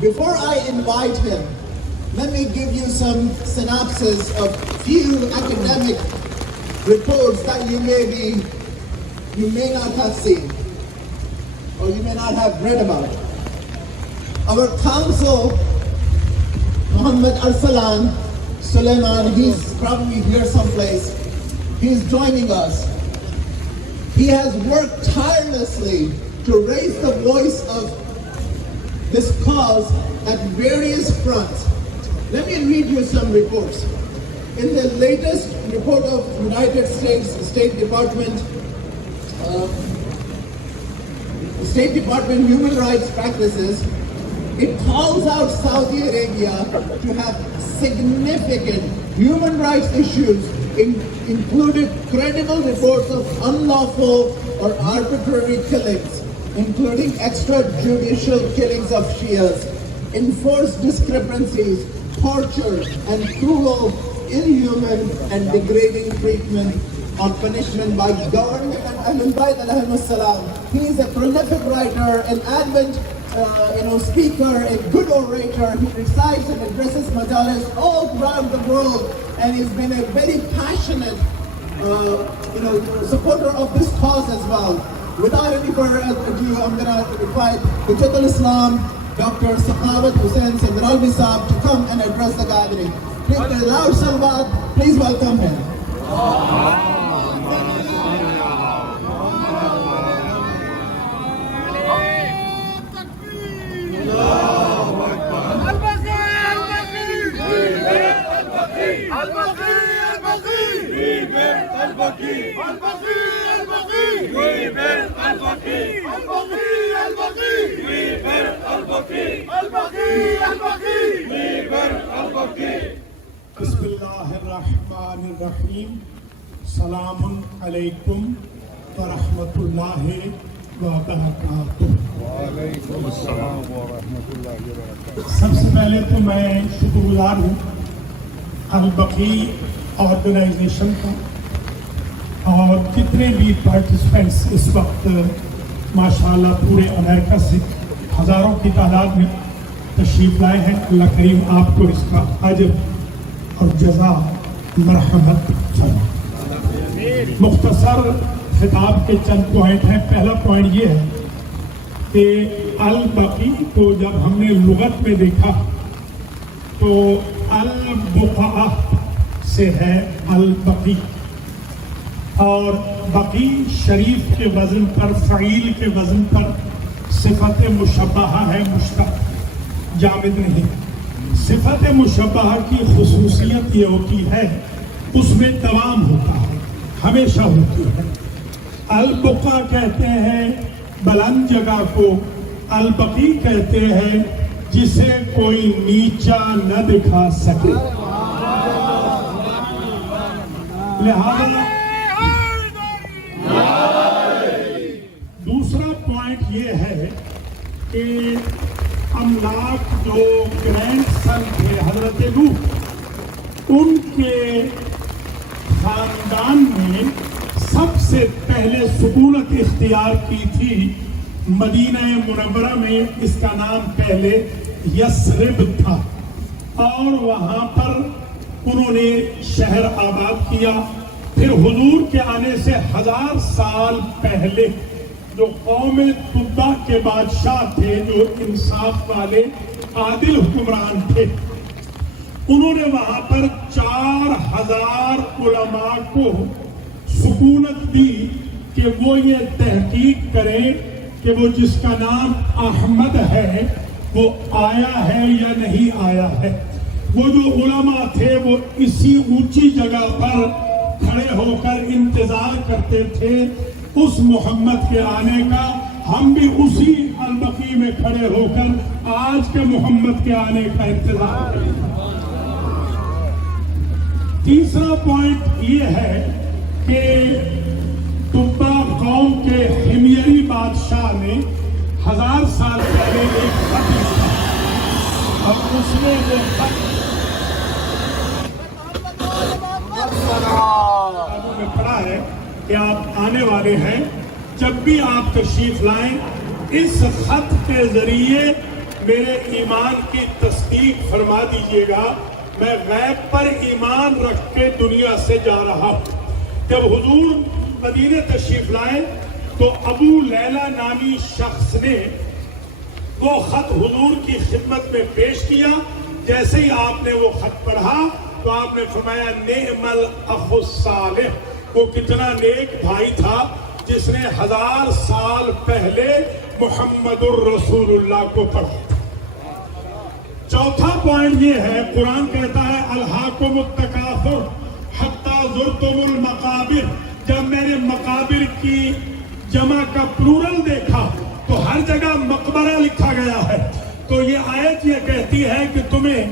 Before I invite him, let me give you some synopsis of few academic reports that you may not have seen or you may not have read about. Our counsel, Muhammad Arsalan Suleiman, he's probably here someplace. He's joining us. He has worked tirelessly to raise the voice of this cause at various fronts. Let me read you some reports. In the latest report of United States State Department Human Rights Practices, it calls out Saudi Arabia to have significant human rights issues, including credible reports of unlawful or arbitrary killings, including extrajudicial killings of Shias, enforced discrepancies, torture, and cruel, inhuman, and degrading treatment or punishment by government. And invite Alaihi Salam. He is a prolific writer, an Advent speaker, a good orator. He recites and addresses majalis all throughout the world, and he's been a very passionate supporter of this cause as well. Without any further ado, I'm going to invite Hujjatul Islam, Dr. Sakhawat Hussain Sadralvi Saab, to come and address the gathering. Please, with a loud salawat, please welcome him. बिस्मिल्लाहिर्रहमानिर्रहीम। सलामुन अलैकुम व रहमतुल्लाहि व बरकातुहू। सबसे पहले तो मैं शुक्रगुजार हूँ अल-बकी ऑर्गेनाइजेशन का और जितने भी पार्टिसिपेंट्स इस वक्त माशाअल्लाह पूरे अमेरिका से हज़ारों की तादाद में तशरीफ़ लाए हैं। अल्लाह करीम आपको इसका अजर और जज़ा मरहमत फरमाए। मुख्तसर खिताब के चंद पॉइंट हैं। पहला पॉइंट ये है कि अल-बकी को जब हमने लुगत में देखा तो अल-बुक़ा से है अल-बकी, और बकी शरीफ के वज़न पर, फ़ईल के वज़न पर सिफ़त मुशब्बहा है, मुश्तक़ जामिद नहीं। सिफ़त मुशब्बहा की खुसूसियत ये होती है उसमें तमाम होता है, हमेशा होती है। अल-बुक़ा कहते हैं बुलंद जगह को, अल-बकी कहते हैं जिसे कोई नीचा न दिखा सके। लिहाजा दूसरा पॉइंट ये है कि अमलाक जो ग्रैंड सन थे हजरत नूह, उनके खानदान में सबसे पहले सुकूनत इख्तियार की थी मदीना मुनव्वरा में। इसका नाम पहले यसरिब था और वहाँ पर उन्होंने शहर आबाद किया। फिर हुजूर के आने से 1000 साल पहले जो कौम तुब्बा के बादशाह थे, जो इंसाफ वाले आदिल हुक्मरान थे, उन्होंने वहां पर 4000 उलमा को सुकूनत दी कि वो ये तहकीक करें कि वो जिसका नाम अहमद है वो आया है या नहीं आया है। वो जो उलमा थे वो इसी ऊंची जगह पर खड़े होकर इंतजार करते थे उस मोहम्मद के आने का। हम भी उसी अल-बकी में खड़े होकर आज के मोहम्मद के आने का इंतजार करें। तीसरा पॉइंट ये है کہ تبا قوم کے حمیری بادشاہ نے 1000 سال پہلے ایک خط لکھا اور اس میں وہ خط میں پڑھا ہے کہ آپ آنے والے ہیں، جب بھی آپ تشریف لائیں اس خط کے ذریعے میرے ایمان کی تصدیق فرما دیجئے گا، میں غیب پر ایمان رکھ کے دنیا سے جا رہا ہوں۔ جب حضور مدینہ تشریف لائے تو ابو لیلہ نامی شخص نے وہ خط حضور کی خدمت میں پیش کیا۔ جیسے ہی آپ نے وہ خط پڑھا تو آپ نے فرمایا نعم الاخ الصالح، وہ کتنا نیک بھائی تھا جس نے 1000 سال پہلے محمد الرسول اللہ کو پڑھا۔ چوتھا پوائنٹ یہ ہے، قرآن کہتا ہے الہاکم التکاثر حتی زرتم المقابر، جب میں نے مقابر کی جمع کا پلورل دیکھا تو ہر جگہ مقبرہ لکھا گیا ہے۔ تو یہ آیت یہ کہتی ہے کہ تمہیں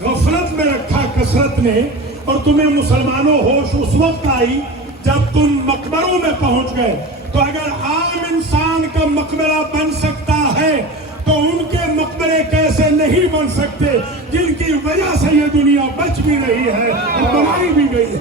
غفلت میں رکھا کثرت نے، اور تمہیں مسلمانوں ہوش اس وقت آئی جب تم مقبروں میں پہنچ گئے۔ تو اگر عام انسان کا مقبرہ بن سکتا ہے تو ان کے مقبرے کیسے نہیں بن سکتے جن کی وجہ سے یہ دنیا بچ بھی رہی ہے اور بنائی بھی گئی ہے۔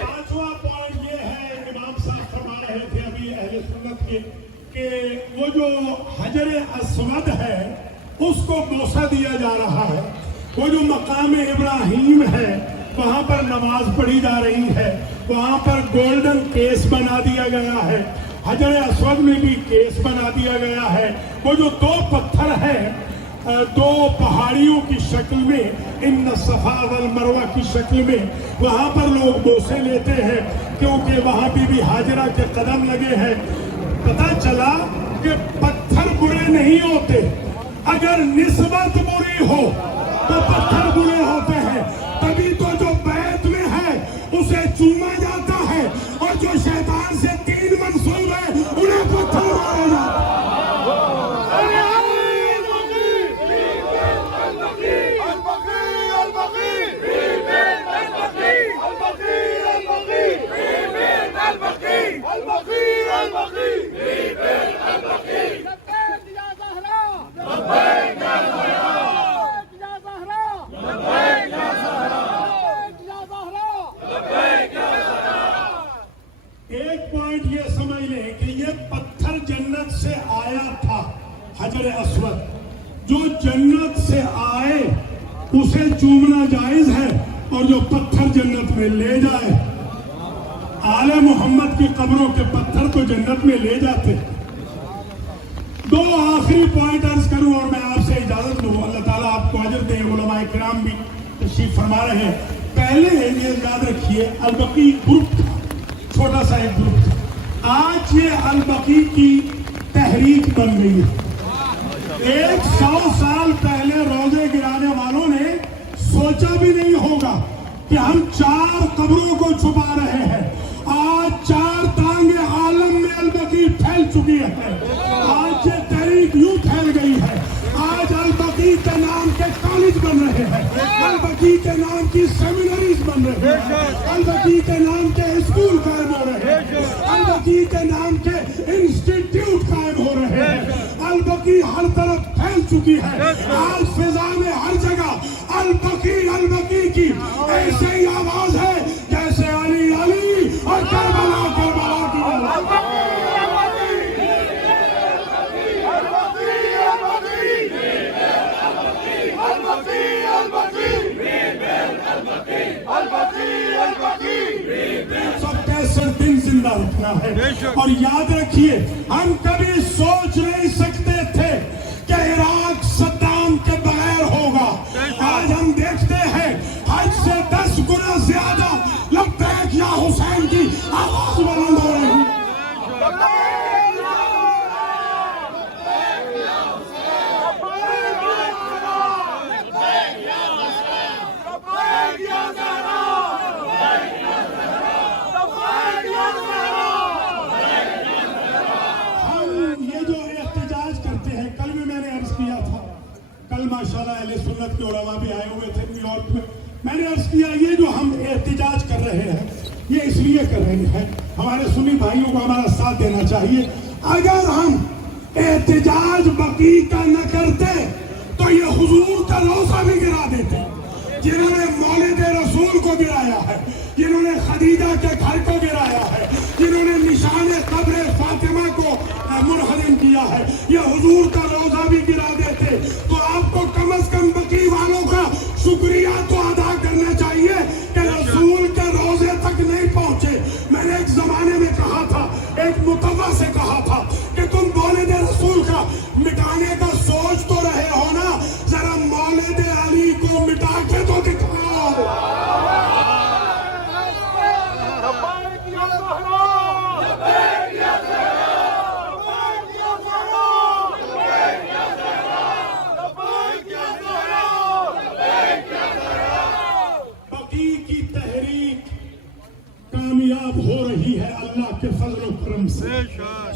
پانچواں پوائنٹ یہ ہے، امام صاحب فرما رہے تھے ابھی اہل سنت کے، کہ وہ جو حجر اسود ہے اس کو بوسہ دیا جا رہا ہے، وہ جو مقام ابراہیم ہے وہاں پر نماز پڑھی جا رہی ہے، وہاں پر گولڈن کیس بنا دیا گیا ہے، حجر اسود میں بھی کیس بنا دیا گیا ہے۔ وہ جو 2 پتھر ہیں 2 پہاڑیوں کی شکل میں، ان صفا والمروہ کی شکل میں، وہاں پر لوگ بوسے لیتے ہیں کیونکہ وہاں بھی حاجرہ کے قدم لگے ہیں۔ پتہ چلا کہ پتھر برے نہیں ہوتے، اگر نسبت بری ہو تو پتھر برے ہوتے ہیں۔ تبھی تو جو بیت میں ہے اسے چوما جاتا ہے اور جو شیطان سے 3 منسوب ہے انہیں پتھر مارا جاتا ہے۔ ایک پوائنٹ یہ سمجھ لیں کہ یہ پتھر جنت سے آیا تھا، حجر اسود جو جنت سے آئے اسے چومنا جائز ہے، اور جو پتھر جنت میں لے جائے، آل محمد کی قبروں کے پتھر تو جنت میں لے جاتے۔ 2 آخری پوائنٹ عرض کروں اور میں آپ سے اجازت لوں، اللہ تعالیٰ آپ کو اجر دے، علماء کرام بھی تشریف فرما رہے ہیں۔ پہلے یہ یاد رکھیے البقی گروپ تھا، چھوٹا سا ایک گروپ تھا، آج یہ البقی کی تحریک بن گئی ہے۔ 100 سال پہلے روزے گرانے والوں نے سوچا بھی نہیں ہوگا کہ ہم 4 قبروں کو چھپا رہے ہیں۔ آج 4 ٹانگیں عالم میں البقی پھیل چکی ہے، آج یہ تحریک یوں پھیل گئی ہے، آج البقی کے نام کے کالج بن رہے ہیں، البقی کے نام کی سیمینریز بن رہے ہیں، البقی کے نام کے اسکول قائم ہو رہے ہیں، البقی کے نام کے انسٹیٹیوٹ قائم ہو رہے ہیں۔ البقی ہر طرف پھیل چکی ہے، آج فضا میں ہر جگہ البقی کی ایسے ہی آواز ہے جیسے علی اور کربلا کی آواز۔ دن زندہ رکھنا ہے، اور یاد رکھیے ہم کبھی سوچ نہیں سکتے تھے کہ عراق صدام کے بغیر ہوگا۔ آج ہم دیکھتے ہیں حج سے 10 گنا زیادہ لبیک یا حسین کی آواز بلند ہو رہی ہے۔ یا زہرا میں نے عرض کیا یہ جو ہم احتجاج کر رہے ہیں یہ اس لیے کر رہے ہیں ہمارے سنی بھائیوں کو ہمارا ساتھ دینا چاہیے. اگر ہم احتجاج بقی کا نہ کرتے تو یہ حضور کا روزہ بھی گرا دیتے. جنہوں نے مولد رسول کو گرایا ہے, جنہوں نے خدیجہ کے گھر کو گرایا ہے, جنہوں نے نشان قبر فاطمہ کو منہدم کیا ہے, یہ حضور کا روزہ بھی گرا دیتے. تو آپ کو کم از کم بقی والوں کا شکریہ تو ادا کرنا چاہیے کہ رسول کے روزے تک نہیں پہنچے. میں نے ایک زمانے میں کہا تھا, ایک متوع سے کہا تھا کہ تم مولد رسول کا مٹانے کا سوچ تو رہے ہو نا, ذرا مولد علی کو مٹا کے تو دکھاؤ. بقی کی تحریک کامیاب ہو رہی ہے اللہ کے فضل و کرم سے.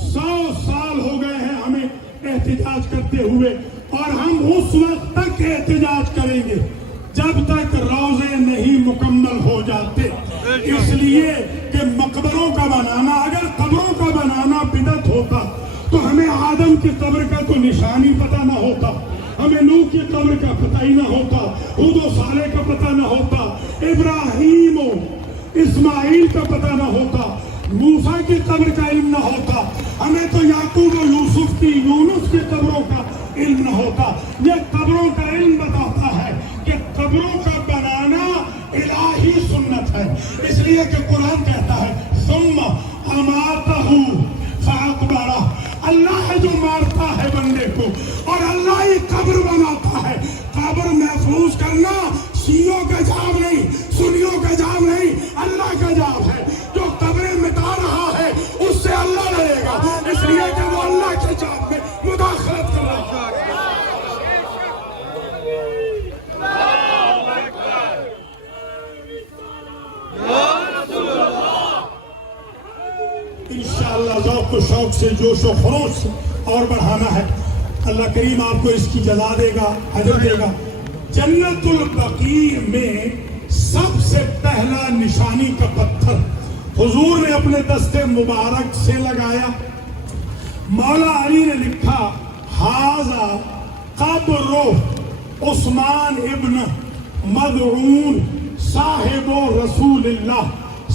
100 سال ہو گئے ہیں ہمیں احتجاج کرتے ہوئے, اور ہم اس وقت تک احتجاج کریں گے جب تک روزے نہیں مکمل ہو جاتے. اس لیے کہ مقبروں کا بنانا, اگر قبروں کا بنانا بدعت ہوتا تو ہمیں آدم کی قبر کا تو نشانی پتہ نہ ہوتا, ہمیں نوح کی قبر کا پتہ ہی نہ ہوتا, ہود و صالح کا پتہ نہ ہوتا, ابراہیم و اسماعیل کا پتہ نہ ہوتا, موسیٰ کی قبر کا علم نہ ہوتا, ہمیں تو یعقوب و یوسف کی, یونس کی قبروں کا علم نہ ہوتا. یہ قبروں کا علم بتاتا ہے کہ قبروں کا بنانا الہی سنت ہے. اس لیے کہ قرآن کہتا ہے ثم اماتہ فاقبرہ, اللہ ہے جو مارتا ہے بندے کو اور اللہ ہی قبر بناتا ہے. قبر محفوظ کرنا شیعوں کا جاب نہیں, سنیوں کا جاب نہیں, اللہ کا جاب ہے. جو قبریں مٹا رہا ہے اس سے اللہ لڑے گا, اس لیے کہ وہ اللہ کے جاب میں مداخلت کر رہا ہے. انشاءاللہ ذوق و شوق سے, جوش و خروش سے اور بڑھانا ہے. اللہ کریم آپ کو اس کی جزا دے گا, اجر دے گا. جنت البقیع میں سب سے پہلا نشانی کا پتھر حضور نے اپنے دست مبارک سے لگایا. مولا علی نے لکھا ھذا قبر عثمان ابن مدعون صاحب رسول اللہ.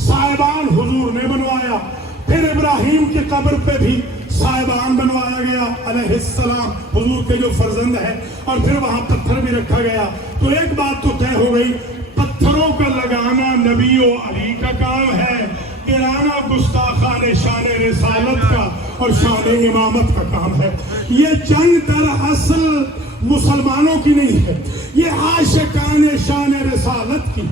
صاحبان حضور نے بنوایا. پھر ابراہیم کی قبر پہ بھی صاحبان بنوایا گیا علیہ السلام, حضور کے جو فرزند ہے, اور پھر وہاں پتھر بھی رکھا گیا. تو ایک بات تو طے ہو گئی, پتھروں کا لگانا نبی و علی کا کام ہے, گرانا گستاخان شان رسالت کا اور شان امامت کا کام ہے. یہ جنگ در اصل مسلمانوں کی نہیں ہے, یہ عاشقان شان رسالت کی,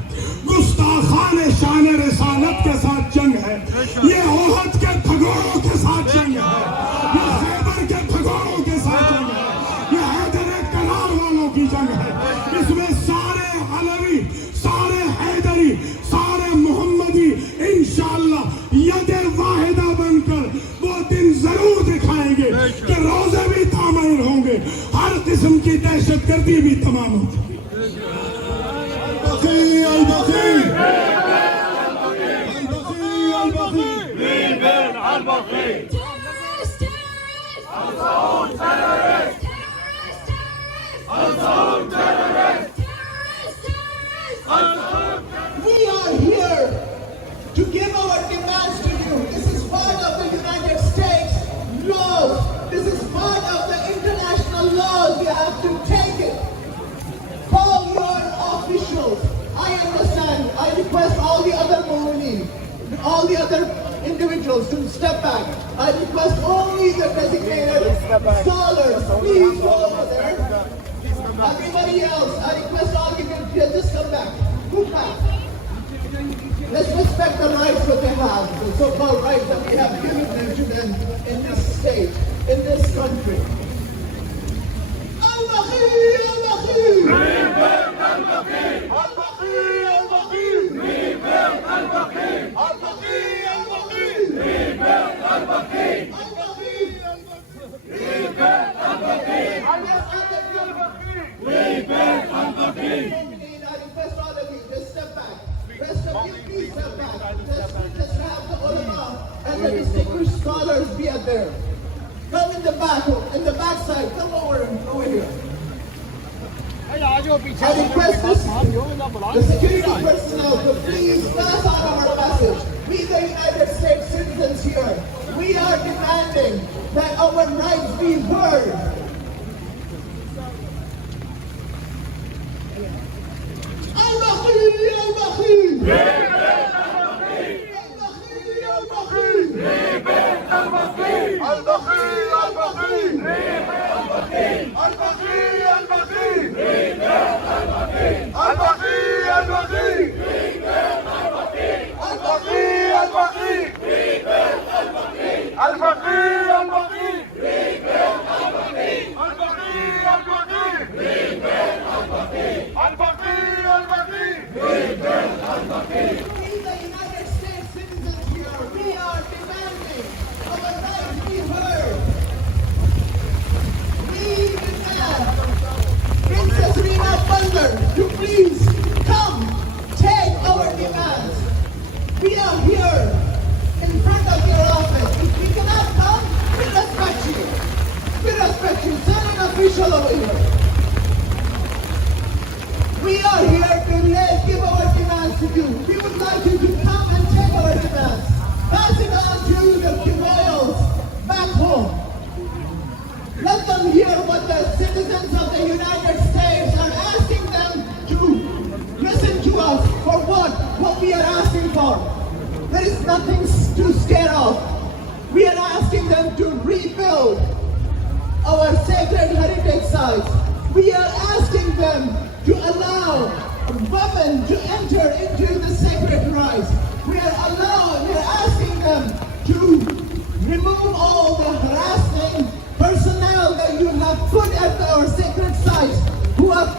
گستاخان شان رسالت کے ساتھ جنگ ہے. یہ احد کے بھگوڑوں کے ساتھ جنگ ہے, یہ خیبر کے بھگوڑوں کے ساتھ جنگ ہے, یہ حیدر کرار والوں کی جنگ ہے. اس میں سارے علوی, سارے حیدری, سارے محمدی انشاءاللہ ید واحدہ بن کر وہ دن ضرور دکھائیں گے کہ روزے بھی تعمیر ہوں گے, ہر قسم کی دہشت گردی بھی تمام ہوگی. البقیع البقیع البقیع البقیع. We are here to give our demands to you. This is part of the United States laws. This is part of the international laws. You have to take it. Call your officials. I understand. I request all the other Mu'mineen, all the other individuals to step back. I request only the designated scholars. Please go over there. Everybody else, I request all of you to just come back. Move back. Let's respect the rights that they have, the so-called rights that we have given to them in this state, in this country. Al-Baqi! Al-Baqi! Al-Baqi! Al-Baqi! Al-Baqi! Al-Baqi! Al-Baqi! I request all of you. there. Come in the back side. Come over here. I request the security personnel to please pass on our message. We, the United States citizens here, we are demanding that our rights be heard. To please come take our demands. We are here in front of your office. If we cannot come, we respect you. We respect you. Send an official over here. We are here to give our demands to you. We would like you to come and take our demands. Pass it on to the royals back home. Let them hear what the citizens of the United States are asking them to listen to us for what we are asking for. There is nothing to scare of. We are asking them to rebuild our sacred heritage sites. We are asking them to allow women to enter into the sacred rites. We are asking them to remove all the harassing personnel that you have put at our sacred sites who are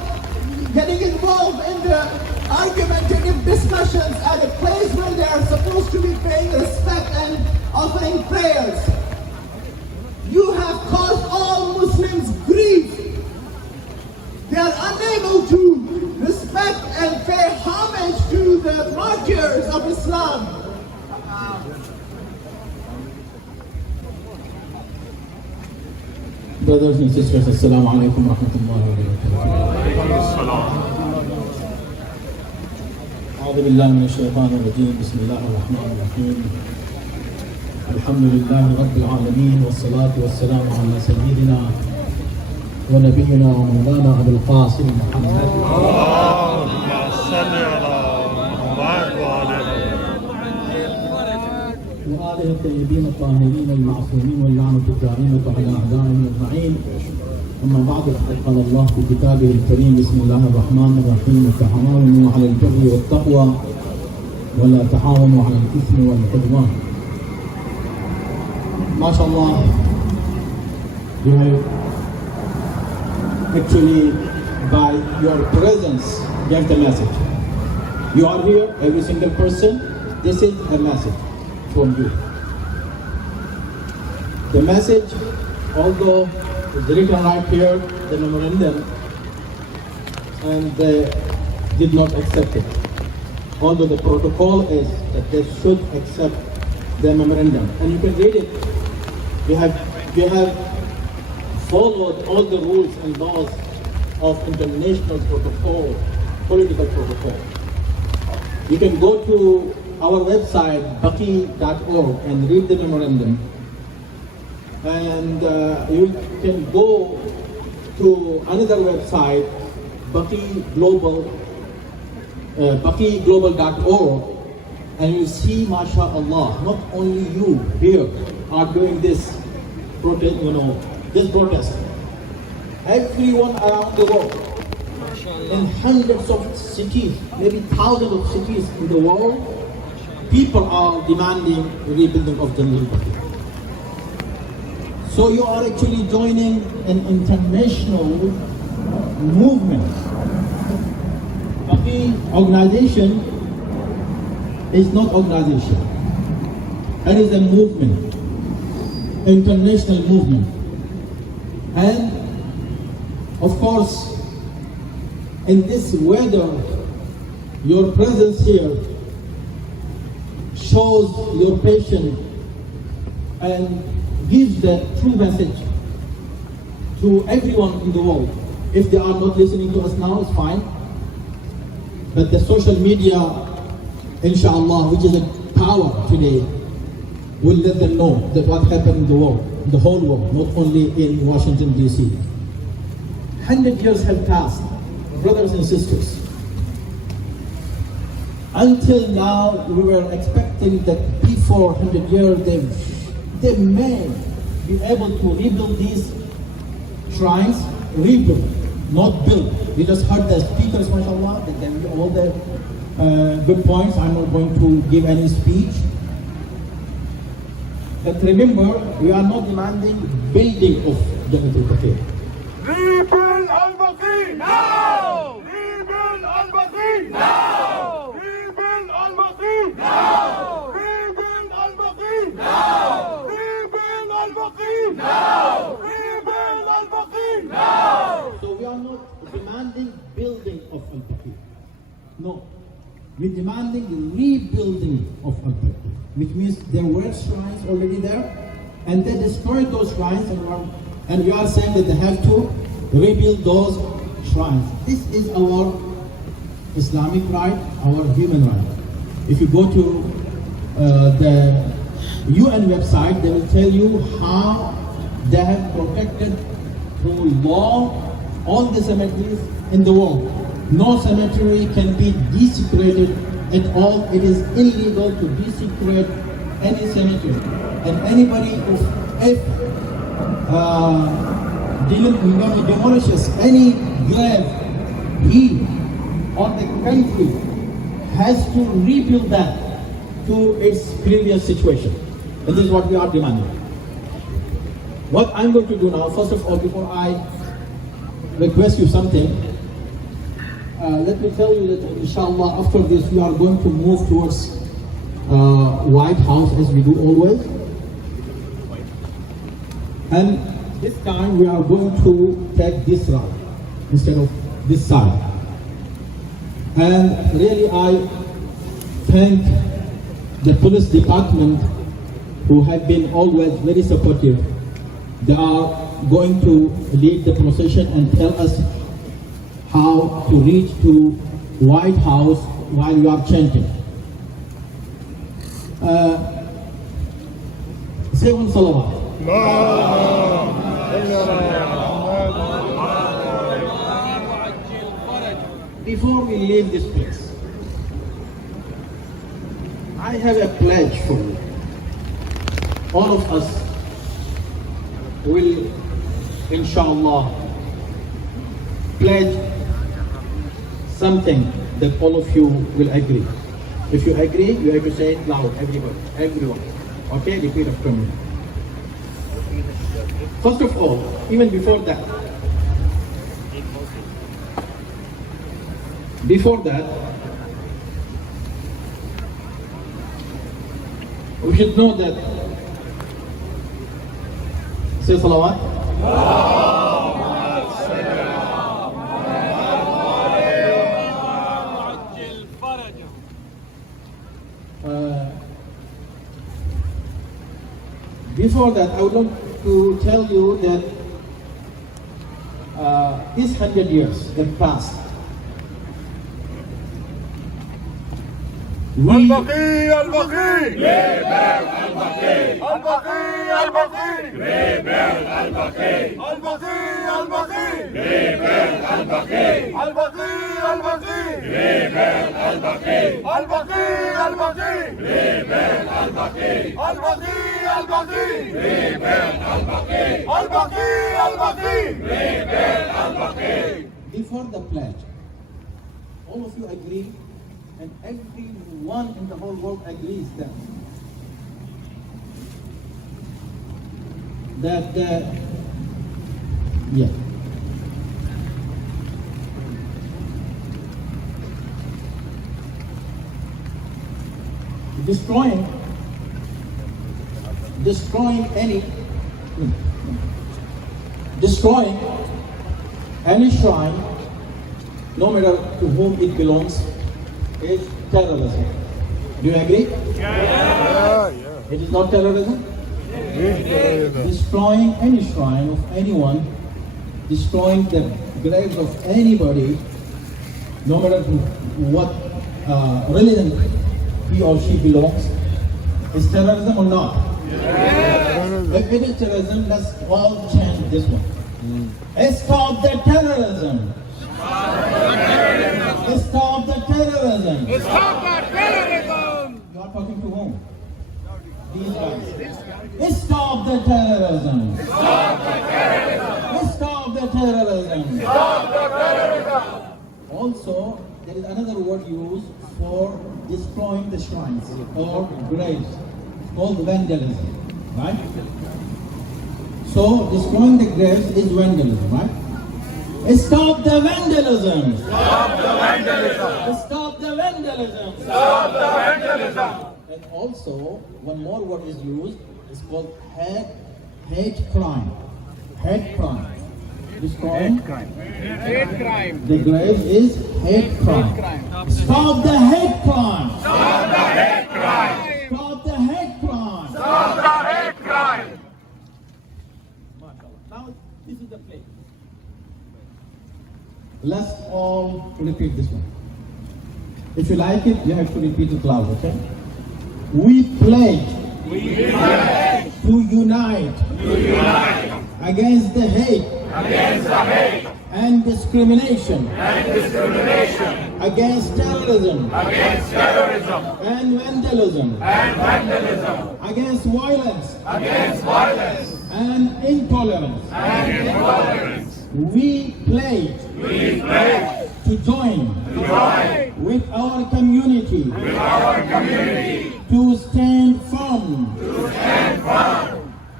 getting involved in the argumentative discussions at a place where they are supposed to be paying respect and offering prayers. You have caused all Muslims grief. They are unable to respect and pay homage to the martyrs of Islam. Brothers and sisters, Assalamu alaikum wa rahmatullahi wa barakatuh. أعوذ بالله من الشيطان الرجيم. بسم الله الرحمن الرحيم. الحمد لله رب العالمين والصلاة والسلام على سيدنا ونبينا ومولانا أبو القاسم محمد. اللهم صل على محمد وآله الطيبين الطاهرين المعصومين واللعنة الدائمة على أعدائهم أجمعين. أما بعد فقد قال الله في كتابه الكريم بسم الله الرحمن الرحيم تعاونوا على البر والتقوى ولا تعاونوا على الإثم والعدوان. ما شاء الله, you have actually by your presence get the message. You are here, every single person, this is a message from you. The message, although it's written right here, the memorandum, and they did not accept it. Although the protocol is that they should accept the memorandum. And you can read it. We have followed all the rules and laws of international protocol, political protocol. You can go to our website, baqi.org, and read the memorandum. And you can go to another website, baqiglobal.org, and you see, mashallah, not only you here are doing this protest. Everyone around the world, in hundreds of cities, maybe thousands of cities in the world, people are demanding the rebuilding of General Baqi. So you are actually joining an international movement. Baqi organization is not organization. It is a movement, international movement. And of course, in this weather, your presence here shows your patience and gives the true message to everyone in the world. If they are not listening to us now, it's fine. But the social media, inshallah, which is a power today, will let them know that what happened in the world, the whole world, not only in Washington, D.C. 100 years have passed, brothers and sisters. Until now, we were expecting that before 100 years, they may be able to rebuild these shrines, rebuild, not build. We just heard the speakers, mashallah, they gave all the good points. I'm not going to give any speech. But remember, we are not demanding building of Jannat al-Baqi. Rebuild Al-Baqi now! Rebuild Al-Baqi now! Rebuild Al-Baqi now! Rebuild Al-Baqi now! Rebuild Al-Baqi now! Rebuild Al-Baqi now! So we are not demanding building of Al-Baqi. No. We're demanding the rebuilding of Al-Baqi, which means there were shrines already there, and they destroyed those shrines, and we are saying that they have to rebuild those shrines. This is our Islamic right, our human right. If you go to the UN website, they will tell you how they have protected through law all the cemeteries in the world. No cemetery can be desecrated at all. It is illegal to desecrate any cemetery. And anybody if demolishes any grave, he or the country has to rebuild that to its previous situation. And this is what we are demanding. What I'm going to do now, first of all, before I request you something, let me tell you that inshallah after this we are going to move towards White House as we do always. And this time we are going to take this route instead of this side. And really I thank the police department who have been always very supportive. They are going to lead the procession and tell us how to reach to White House while you are chanting. Say one salawat. Before we leave this place, I have a pledge for you. All of us will, inshallah, pledge something that all of you will agree. If you agree, you have to say it loud, everyone. Okay, repeat after me. First of all, even before that, we should know that, say salawat. Before that, I would like to tell you that these 100 years that passed, Al-Baqi! Al-Baqi! Rebuild Al-Baqi! Al-Baqi! Al-Baqi! Rebuild Al-Baqi! Al-Baqi! Al-Baqi! Rebuild Al-Baqi! Al-Baqi! Al-Baqi! Rebuild Al-Baqi! Al-Baqi! Al-Baqi! Rebuild Al-Baqi! Al-Baqi! Al-Baqi! Rebuild Al-Baqi! Al-Baqi! Al-Baqi! Rebuild Al-Baqi! Before the pledge, all of you agree, and everyone in the whole world agrees that destroying any shrine, no matter to whom it belongs, is terrorism. Do you agree? Yeah. It is not terrorism? destroying any shrine of anyone, destroying the graves of anybody, no matter what religion he or she belongs, is terrorism or not? If it is terrorism, let's all chant this one. Stop the terrorism! Stop the terrorism! Stop the terrorism! You are talking to whom? These guys. Stop the terrorism! Stop the terrorism! Stop the terrorism! Stop the terrorism! Also, there is another word used for destroying the shrines or graves, called vandalism, right? So, destroying the graves is vandalism, right? Stop the vandalism! Stop the vandalism! Stop the vandalism! Stop the vandalism! And also, one more word is used, it's called hate crime. Hate crime. Destroying Hate crime! the grave is hate crime. Stop the hate crime! Stop the hate crime! Stop the hate crime! Stop the hate crime! Now, this is the place. Let's all repeat this one. If you like it, you have to repeat it loud, okay? We pledge to unite against the hate and discrimination against terrorism and vandalism against violence and intolerance. We pledge to join with our community to stand firm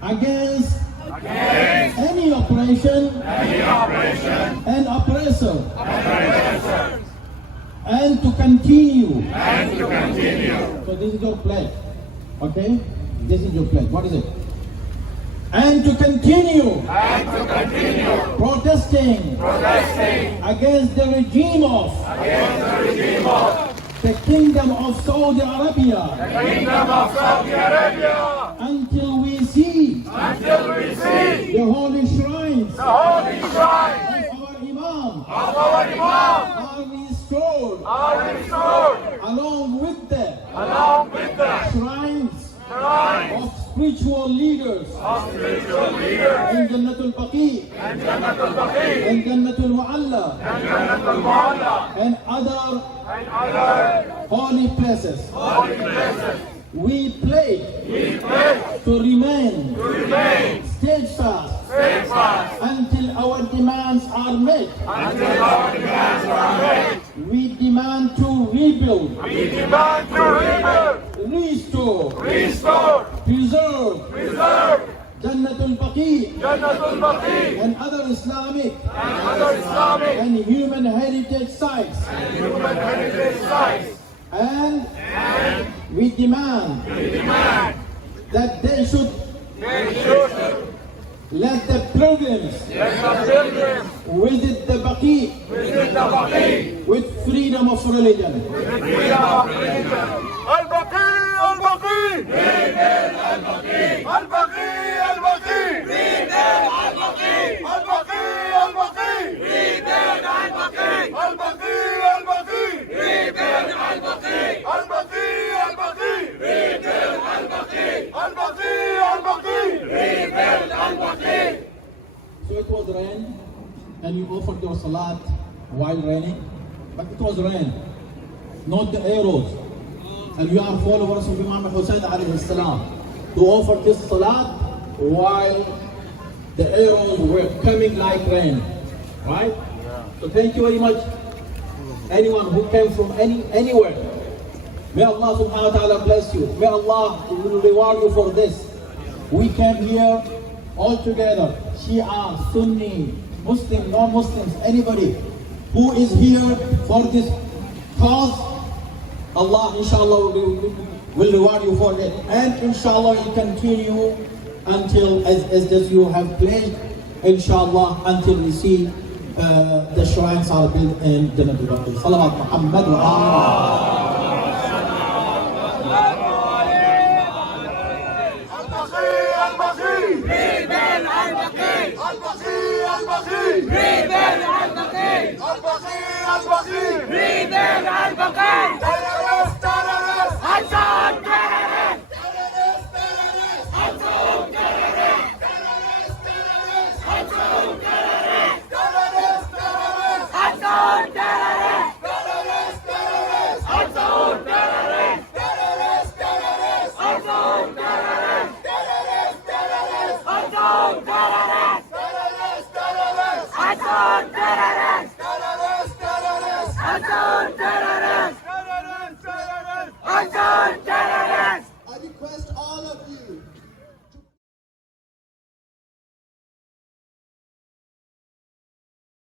against any oppression and oppressor, and to continue. So this is your pledge, okay? This is your pledge. What is it? And to continue protesting against the regime of the Kingdom of Saudi Arabia until we see the holy shrines of our Imam are restored along with the shrines of spiritual leaders in Jannatul Baqi and Jannatul Mu'alla and other holy places. We pledge to remain steadfast until our demands are met. We demand to rebuild, restore, preserve Jannatul Baqi and other Islamic and human heritage sites. And we demand that they should let the pilgrims visit the Baqi with freedom of religion. Al-Baqi! Al-Baqi! Al-Baqi! Al-Baqi! Al-Baqi! Al-Baqi! Al-Baqi! Al-Baqi! Al-Baqi! Al-Baqi! Al-Baqi! Al-Baqi! So it was rain, and you offered your salat while raining, but it was rain, not the arrows. And you are followers of Imam Hussein alayhi salam, who offered this salat while the arrows were coming like rain, right? So thank you very much. Anyone who came from anywhere, may Allah subhanahu wa ta'ala bless you. May Allah will reward you for this. We came here all together, Shia, Sunni, Muslim, non-Muslims, anybody who is here for this cause, Allah inshallah will reward you for it. And inshallah will continue until, as you have pledged, inshallah, until we see the shrines are built in Jannatul Baqi. Salawat Muhammad wa Al-Baqi! Al-Baqi! Gaza!